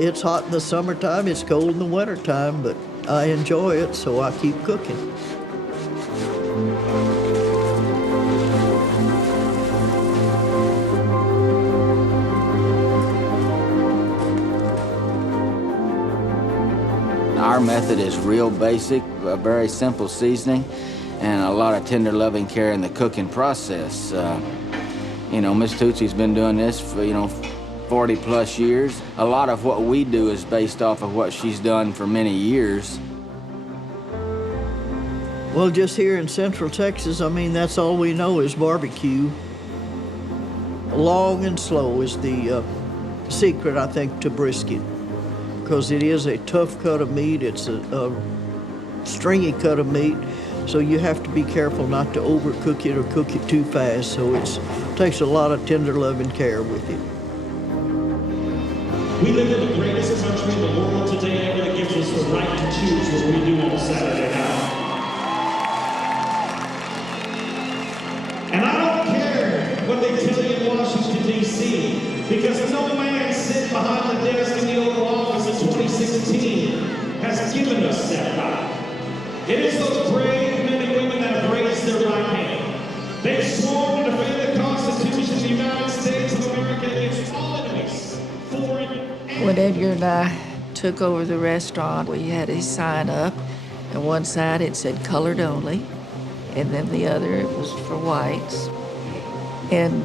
It's hot in the summertime, it's cold in the wintertime, but I enjoy it, so I keep cooking. Our method is real basic, a very simple seasoning, and a lot of tender loving care in the cooking process. You know, Miss Tootsie's been doing this for, 40 plus years. A lot of what we do is based off of what she's done for many years. Well, just here in Central Texas, I mean, that's all we know is barbecue. Long and slow is the secret, I think, to brisket, because it is a tough cut of meat. It's a stringy cut of meat, so you have to be careful not to overcook it or cook it too fast. So it takes a lot of tender loving care with it. We live in the greatest country in the world today, and it gives us the right to choose what we do on a Saturday night. And I don't care what they tell you in Washington, D.C., because no man sitting behind the desk in the Oval Office in 2016 has given us that right. It is those brave men and women that have raised their right hand. They've sworn to defend the Constitution of the United States of America against all enemies, foreign and... When Edgar and I took over the restaurant, we had a sign up, and one side it said colored only, and then the other it was for whites. And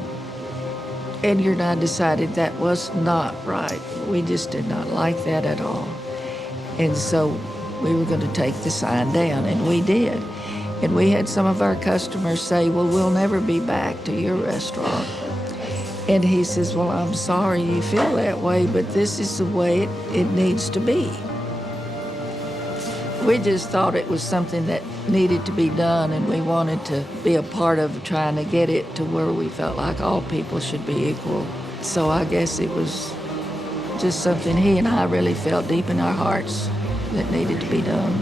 Edgar and I decided that was not right. We just did not like that at all. And so we were going to take the sign down, and we did. And we had some of our customers say, well, we'll never be back to your restaurant. And he says, well, I'm sorry you feel that way, but this is the way it needs to be. We just thought it was something that needed to be done, and we wanted to be a part of trying to get it to where we felt like all people should be equal. So I guess it was just something he and I really felt deep in our hearts that needed to be done.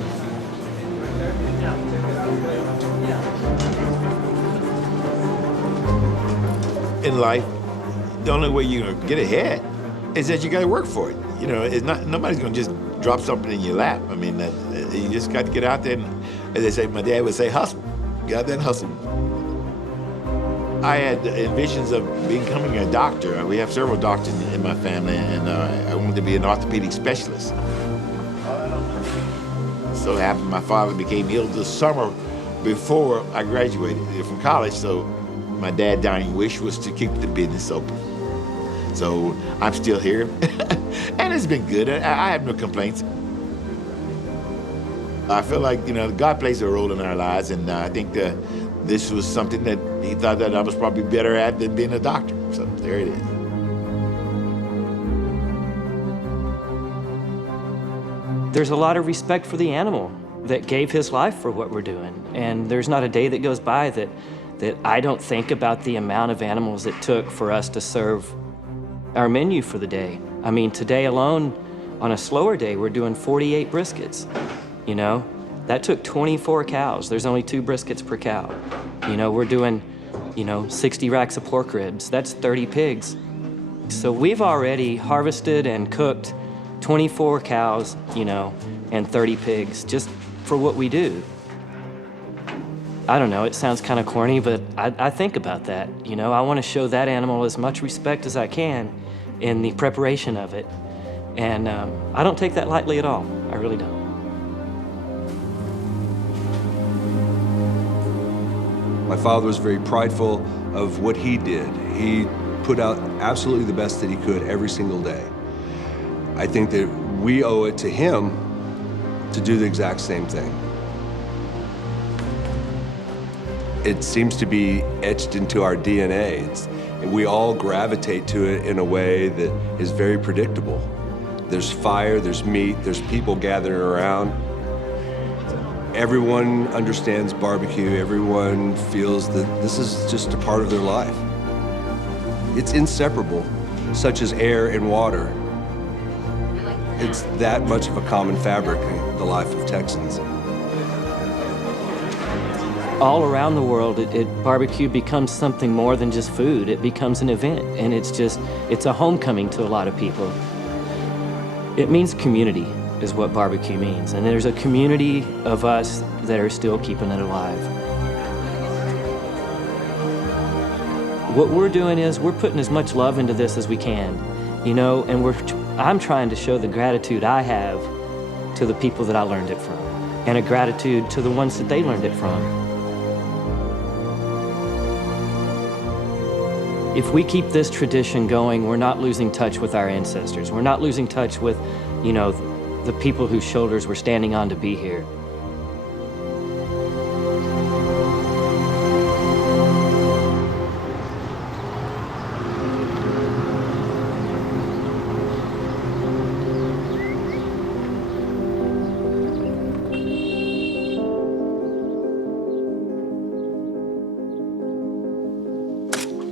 In life, the only way you're gonna get ahead is that you gotta work for it. You know, it's not, nobody's gonna just drop something in your lap. I mean, you just got to get out there and, as they say, my dad would say, hustle. Get out there and hustle. I had visions of becoming a doctor. We have several doctors in my family, and I wanted to be an orthopedic specialist. So it happened my father became ill the summer before I graduated from college, so my dad's dying wish was to keep the business open. So I'm still here, and it's been good. I have no complaints. I feel like, God plays a role in our lives, and I think that this was something that he thought that I was probably better at than being a doctor. So there it is. There's a lot of respect for the animal. that gave his life for what we're doing. And there's not a day that goes by that I don't think about the amount of animals it took for us to serve our menu for the day. I mean, today alone, on a slower day, we're doing 48 briskets, you know? That took 24 cows. There's only 2 briskets per cow. You know, we're doing, 60 racks of pork ribs. That's 30 pigs. So we've already harvested and cooked 24 cows, and 30 pigs just for what we do. I don't know, it sounds kind of corny, but I think about that. I want to show that animal as much respect as I can in the preparation of it. And I don't take that lightly at all. I really don't. My father was very prideful of what he did. He put out absolutely the best that he could every single day. I think that we owe it to him to do the exact same thing. It seems to be etched into our DNA. We all gravitate to it in a way that is very predictable. There's fire, there's meat, there's people gathering around. Everyone understands barbecue. Everyone feels that this is just a part of their life. It's inseparable, such as air and water. It's that much of a common fabric in the life of Texans. All around the world, barbecue becomes something more than just food. It becomes an event, and it's a homecoming to a lot of people. It means community is what barbecue means, and there's a community of us that are still keeping it alive. What we're doing is we're putting as much love into this as we can, and I'm trying to show the gratitude I have to the people that I learned it from, and a gratitude to the ones that they learned it from. If we keep this tradition going, we're not losing touch with our ancestors. We're not losing touch with, the people whose shoulders we're standing on to be here.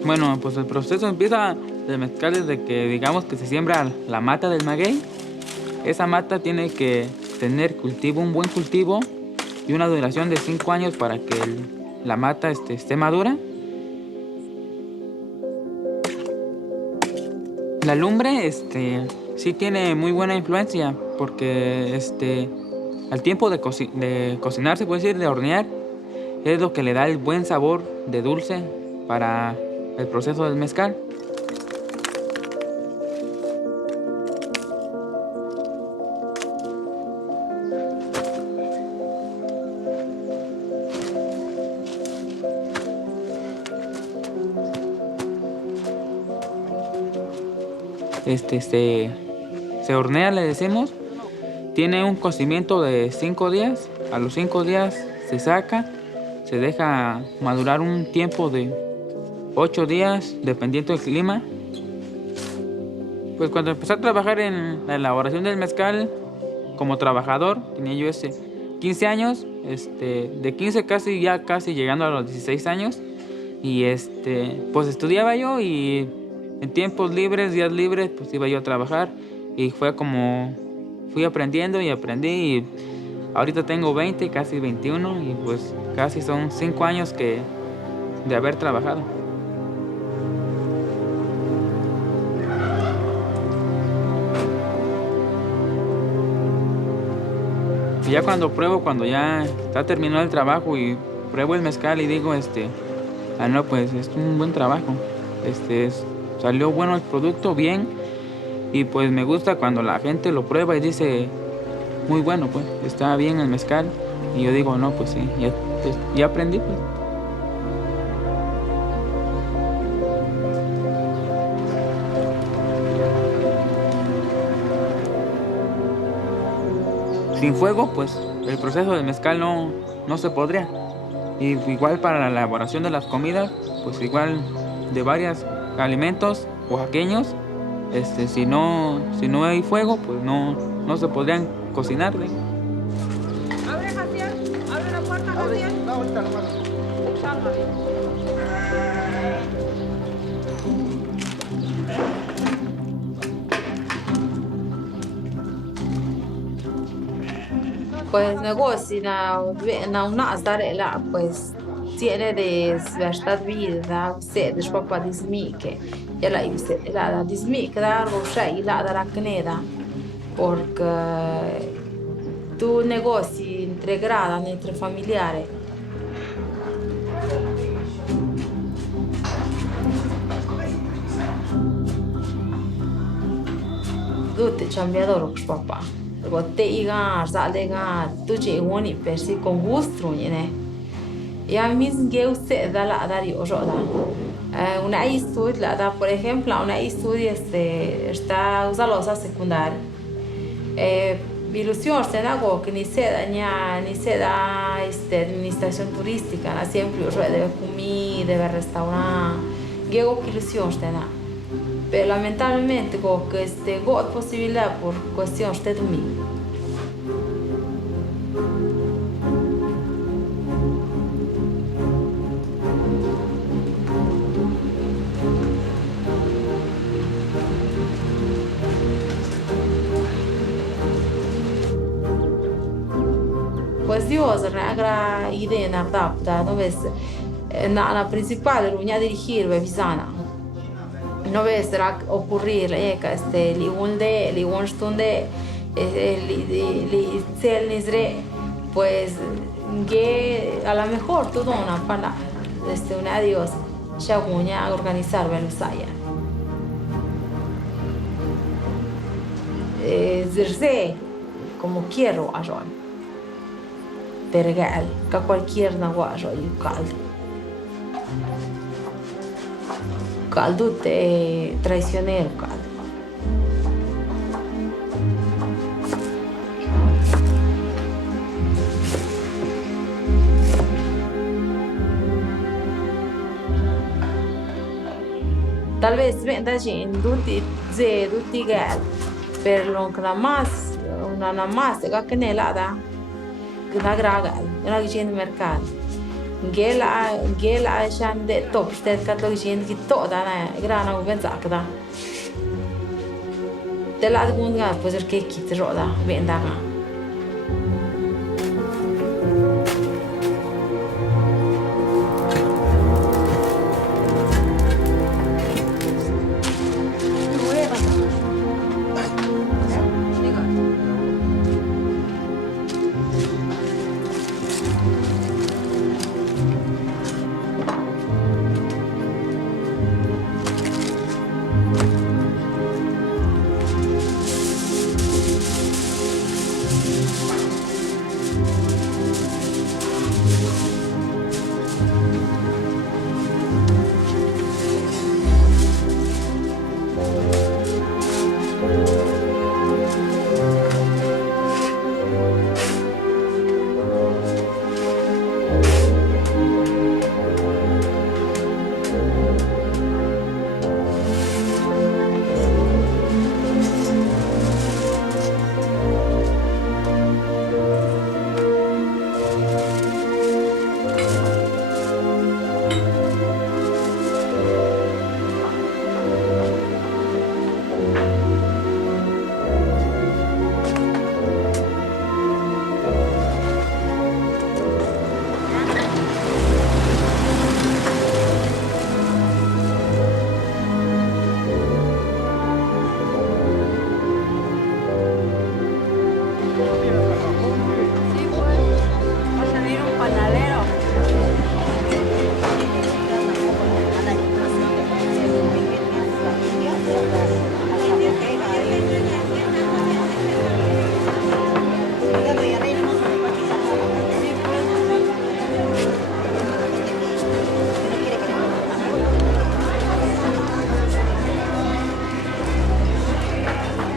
Bueno, pues el proceso empieza de mezcal desde que digamos que se siembra la mata del maguey. Esa mata tiene que tener un buen cultivo y una duración de 5 años para que la mata esté madura. La lumbre sí tiene muy buena influencia porque al tiempo de cocinar, se puede decir, de hornear, es lo que le da el buen sabor de dulce para el proceso del mezcal. Se hornea, le decimos. Tiene un cocimiento de 5 días. A los 5 días se saca, se deja madurar un tiempo de 8 días, dependiendo del clima. Pues cuando empecé a trabajar en la elaboración del mezcal como trabajador, tenía yo 15 años, de 15 casi llegando a los 16 años. Y pues estudiaba yo y en tiempos libres, días libres, pues iba yo a trabajar. Y fue como fui aprendiendo y aprendí. Y ahorita tengo 20, casi 21, y pues casi son 5 años de haber trabajado. Y ya cuando ya está terminado el trabajo y pruebo el mezcal y digo, no, pues es un buen trabajo. Salió bueno el producto, bien. Y pues me gusta cuando la gente lo prueba y dice, muy bueno, pues está bien el mezcal. Y yo digo, no, pues sí, ya aprendí, pues. Sin fuego, pues el proceso del mezcal no se podría. Y igual para la elaboración de las comidas, pues igual de varios alimentos oaxaqueños, si no hay fuego, pues no se podrían cocinar. Pues negoci na unazarela, pues tiene de verdad vida, se de papá dismique, ya la hice, la dismique da rocha y la da la caneda, porque tu negoci entre grada, entre familiare. Tutti cambiador papà. Te iga zalega tu che woni persi con gusto ne ya mis geu se da la dar yo roda una estudio la da por ejemplo una estudio está usalosa secundaria ilusión se da go que ni se da administración turística na siempre yo debe comer debe restaurar geu ilusión se da. Pero lamentablemente que go posibilidad por cuestión de domingo. Pues Dios regra idea na adapta, no ves na principale ruña dirigir visana. No ves ocurrir li unde li unstunde li cel nisre pues que a lo mejor todo una para una Dios shaguña organizar velusaya zirse como quiero a John pergal que cualquier naguajo y caldo caldo te traicionero caldo. Tal vez venda gente dutti gal per lo que una más que nelada que na gragal na gente mercado gela عشان ده توب شتات كاتلوجين كي تودا أنا غرانا وبنزاك دا تلا تكون غا بوزر كي ترودا بين داغا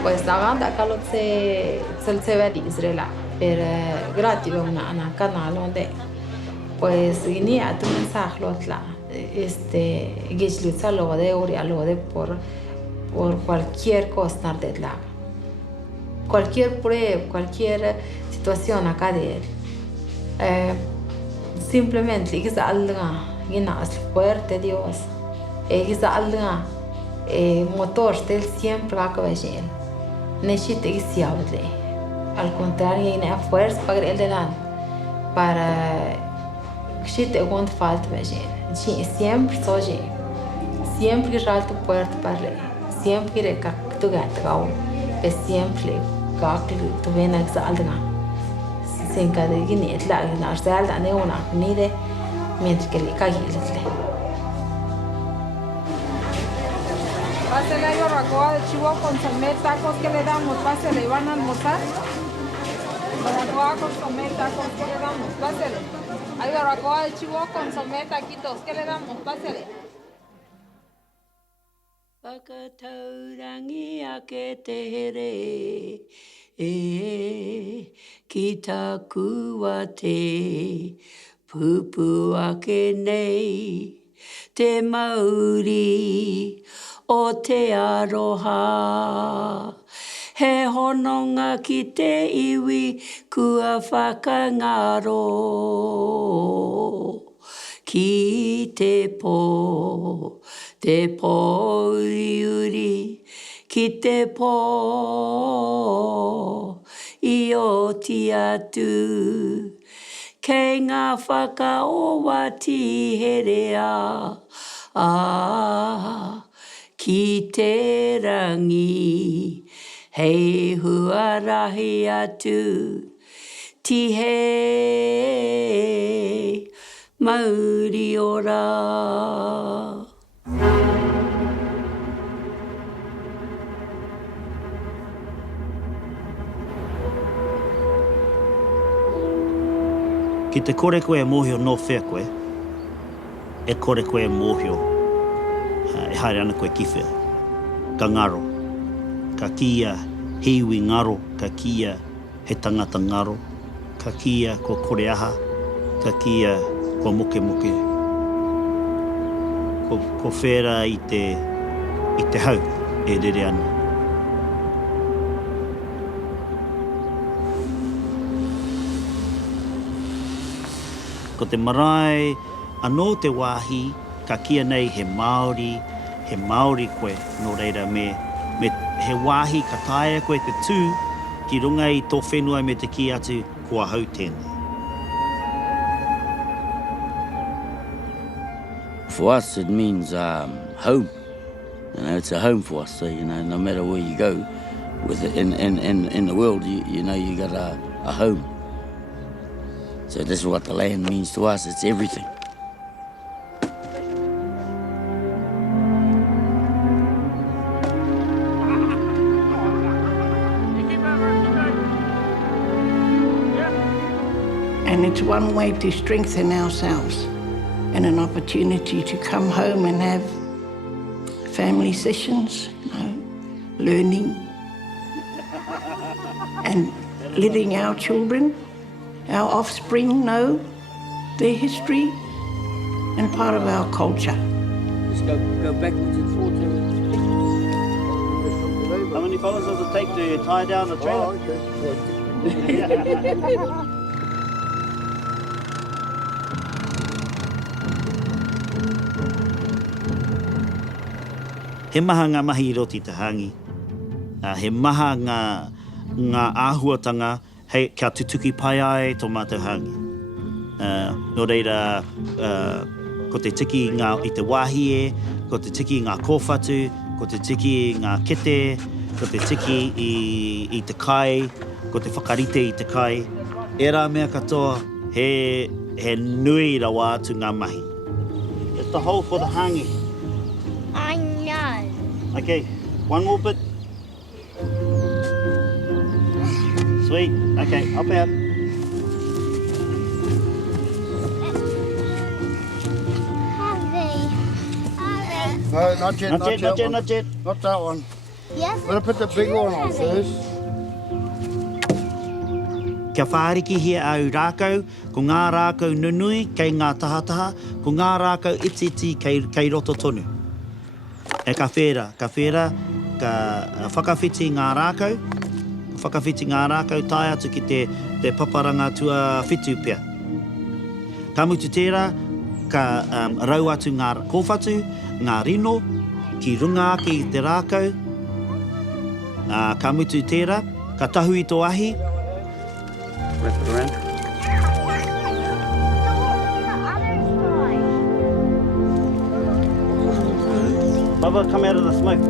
Pues davanti a callo se vede Israele per gratis una canale donde pues ni a tu mensaje lo tla gishluta lo de ori a lo de por cualquier cosa de la cualquier prueba cualquier situación acá de simplemente que salga y nas fuerte Dios que salga motor del siempre va a caber necesita que se hable al contrario y na fuerza para el delante para que te cuando falta ver siempre soy siempre que já tu puerta para sempre que tu gata gau sempre que tu vem a salga sem cada que nem lá na salda nem uma nem de mientras que ele cai ele Pásale a barbacoa de chivo con consomé, tacos que le damos, pásale, ¿van a almorzar? Barbacoa con consomé, tacos que le damos, pásale. Hay barbacoa de chivo con consomé, taquitos, ¿qué le damos? Pásale. Whakataurangi ake te here, ki taku wa te pupu ake nei, te mauri o te aroha. He hononga ki te iwi kua whakangaro. Ki te pō uri, ki te pō i o ti atu. Kei ngā whakaowati herea, ki te rangi, hei huarahi atu, ti hei mauri ora. Ki te kore koe mōhio no whea koe, e kore koe mōhio, e haere ana koe ki whea. Ka ngaro, ka kia hiwi ngaro, ka kia he tangata ngaro, ka kia ko kore aha, ka kia ko moke moke. Ko whera i te hau e rere ana. Ko te marae anō te wāhi, ka kia nei he Māori koe no reira me he wāhi ka taia koe te tū ki runga i tō whenua me te ki atu kua hau tēnei. For us, it means home. You know, it's a home for us. So, you know, no matter where you go with it in the world, you know, you got a home. So this is what the land means to us. It's everything. And it's one way to strengthen ourselves and an opportunity to come home and have family sessions, you know, learning and letting our children, our offspring know their history and part of our culture. Let's go backwards and forwards. How many fellas does it take to tie down a trailer? He maha ngā mahi i roti te hangi. He maha ngā āhuatanga hei kia tutuki pai ai tō mātou hangi. Nō reira, ko te tiki i te wāhie, ko te tiki ngā kōwhatu, ko te tiki ngā kete, ko te tiki i te kai, ko te whakarite i te kai. E rā mea katoa, he nui rawa atu ngā mahi. It's the hole for the hangi. I know. Okay, one more bit. Sweet. Okay, up out. Harvey. No, not yet, Not yet. Not that one. Yes. We're going to put the big one on first. Kia whāriki hia au rākau, ko ngā rākau nunui kei ngā tahataha, ko ngā rākau iti kei roto tonu. E ka whera, ka whakawhiti ngā rākau, tai atu ki te paparanga tua whitu pia. Ka mutu tērā, ka rau atu ngā kōwhatu, ngā rino, ki runga ake i te rākau. Ka mutu tērā, ka tahu i tō ahi. Wrap it around. Bubba, come out of the smoke.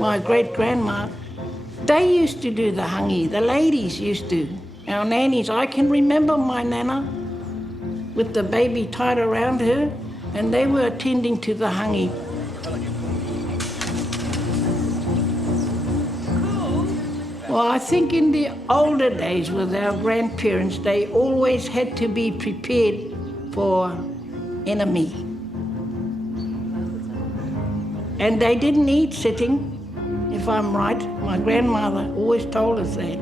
My great-grandma, they used to do the hangi, the ladies used to. Our nannies, I can remember my nana with the baby tied around her, and they were attending to the hangi. Well, I think in the older days with our grandparents, they always had to be prepared for enemy. And they didn't eat sitting. If I'm right, my grandmother always told us that.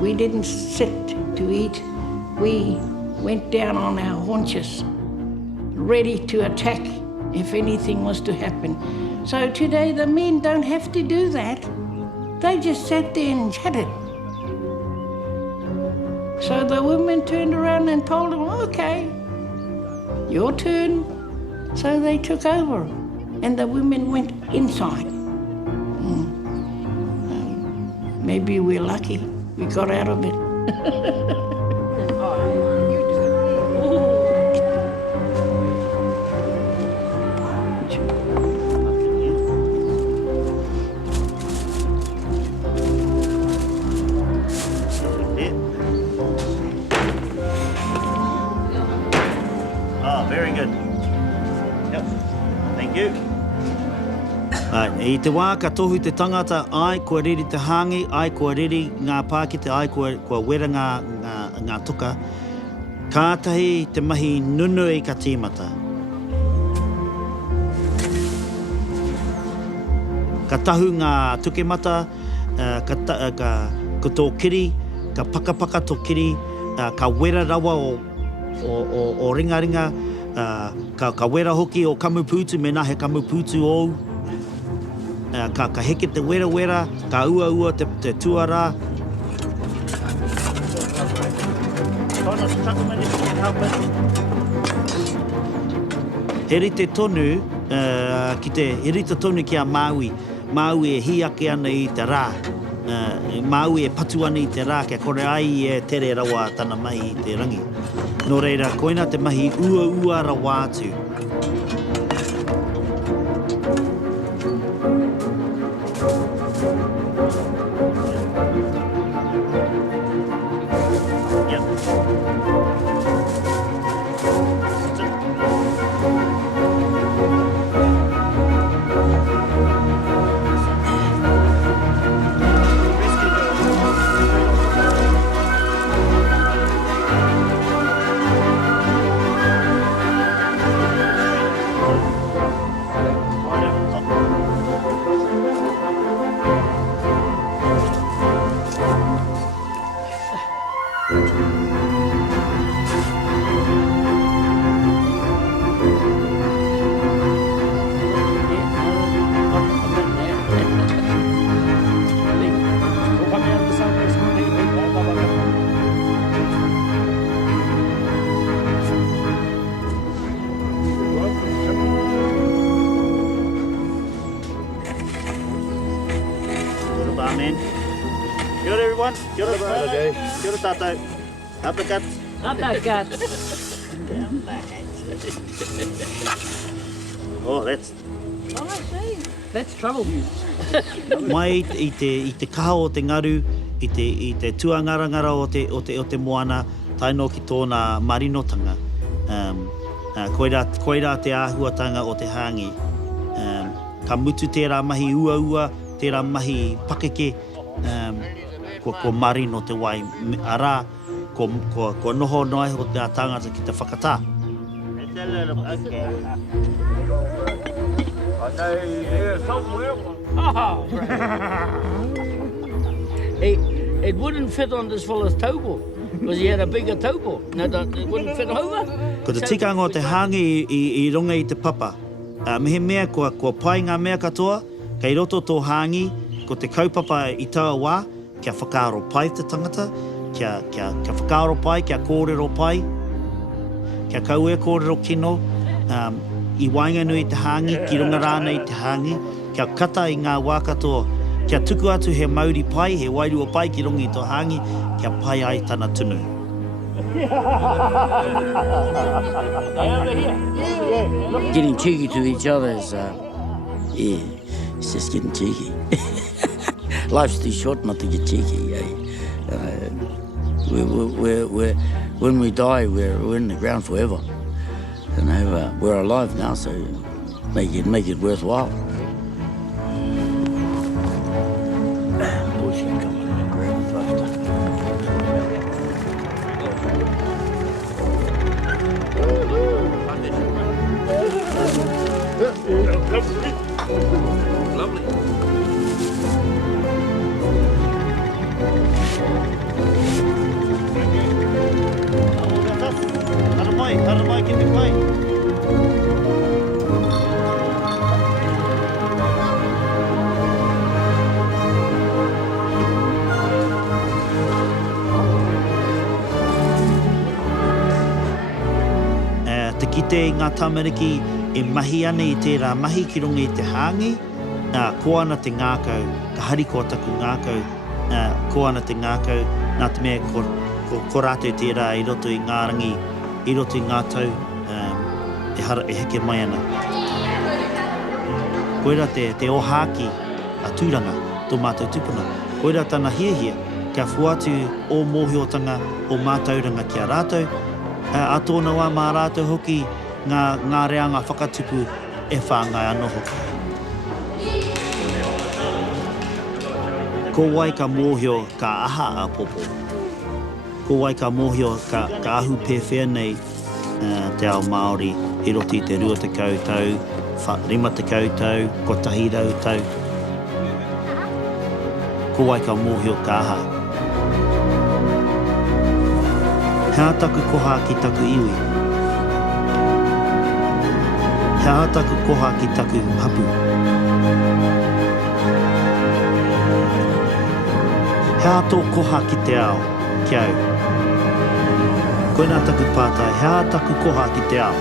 We didn't sit to eat. We went down on our haunches, ready to attack if anything was to happen. So today the men don't have to do that. They just sat there and chatted. So the women turned around and told them, okay, your turn. So they took over and the women went inside. Maybe we're lucky we got out of it. Oh, very good. Yep. Thank you. I te wā, ka tohu te tangata, ai kua riri te hāngi, ai kua riri ngā pākite, ai kua wera ngā tuka. Kātahi te mahi nunui ka tīmata. Ka tahu ngā tukemata, ka tō kiri, ka pakapaka tō kiri, ka wera rawa o ringaringa, ka wera hoki o kamupūtu, me nahe kamupūtu ou. Ka heke te wera, ka ua te tuara. He rite tonu, he rite tonu ki a Maui. Maui e hi ake ana i te rā. Maui e patu ana i te rā, kia kore ai e tere rawa tana mahi i te rangi. Nō reira, koina te mahi ua rawa atu. Kia ora everyone. Kia ora tātou. Kia ora tātou. Uppercut. Uppercut. Down back. Oh, that's... Oh, I see. That's trouble music. Mai i te kaha o te ngaru, i te tuangarangara o te moana, taino ki tōna marinotanga. Koira te āhuatanga o te hāngi. Ka mutu tērā mahi ua, tērā mahi pakeke, ko marino te wai. Arā, ko noho noe o te tangata ki te whakatā. It wouldn't fit on this fella's towboat, because he had a bigger towboat. No, it wouldn't fit over. Ko te tikanga o te hangi i runga i te papa. Mehe mea kua pai ngā mea katoa, kei roto tō hangi, ko te kaupapa i taua wā, kia whakaaro pai te tangata, kia whakaaro pai, kia kōrero pai, kia kau e kōrero kino, i wainga nui te hangi, ki runga rāna i te hangi, kia kata i ngā wā katoa, kia tuku atu he mauri pai, he wairua pai ki runga i tō hangi, kia pai ai tana tunu. Getting cheeky to each other is, yeah, it's just getting cheeky. Life's too short not to get cheeky. When we die, we're in the ground forever. You know, we're alive now, so make it worthwhile. Lovely. Taramai, give me pai. Te kite i ngā tamariki e mahi ane i tērā mahi ki runga i te hāngi, ko ana te ngākau, ka hari ko taku ngākau, ko ana te ngākau, nā te mea ko rātou tērā i roto i ngā rangi, i roto i ngā tau, e heke mai ana. Koera te ohaki a tūranga, tō mātou tupuna. Koera tana hiahia, kia fuatu o mōhiotanga o mātauranga ki a rātou, a tōna wā mā rātou hoki ngā reanga whakatupu e whāngai anō hoki. Ko wai ka mōhio ka aha a popo. Ko wai ka mōhio ka ahu pēwhea nei te ao Māori i roti te 2 te kautau, 5 te kautau, ko tahi rau tau. Ko wai ka mōhio ka aha. Hea taku koha ki taku iwi. Hea taku koha ki taku hapu. Hea tō koha ki te ao, ki au. Koina taku pātai, hea taku koha ki te ao.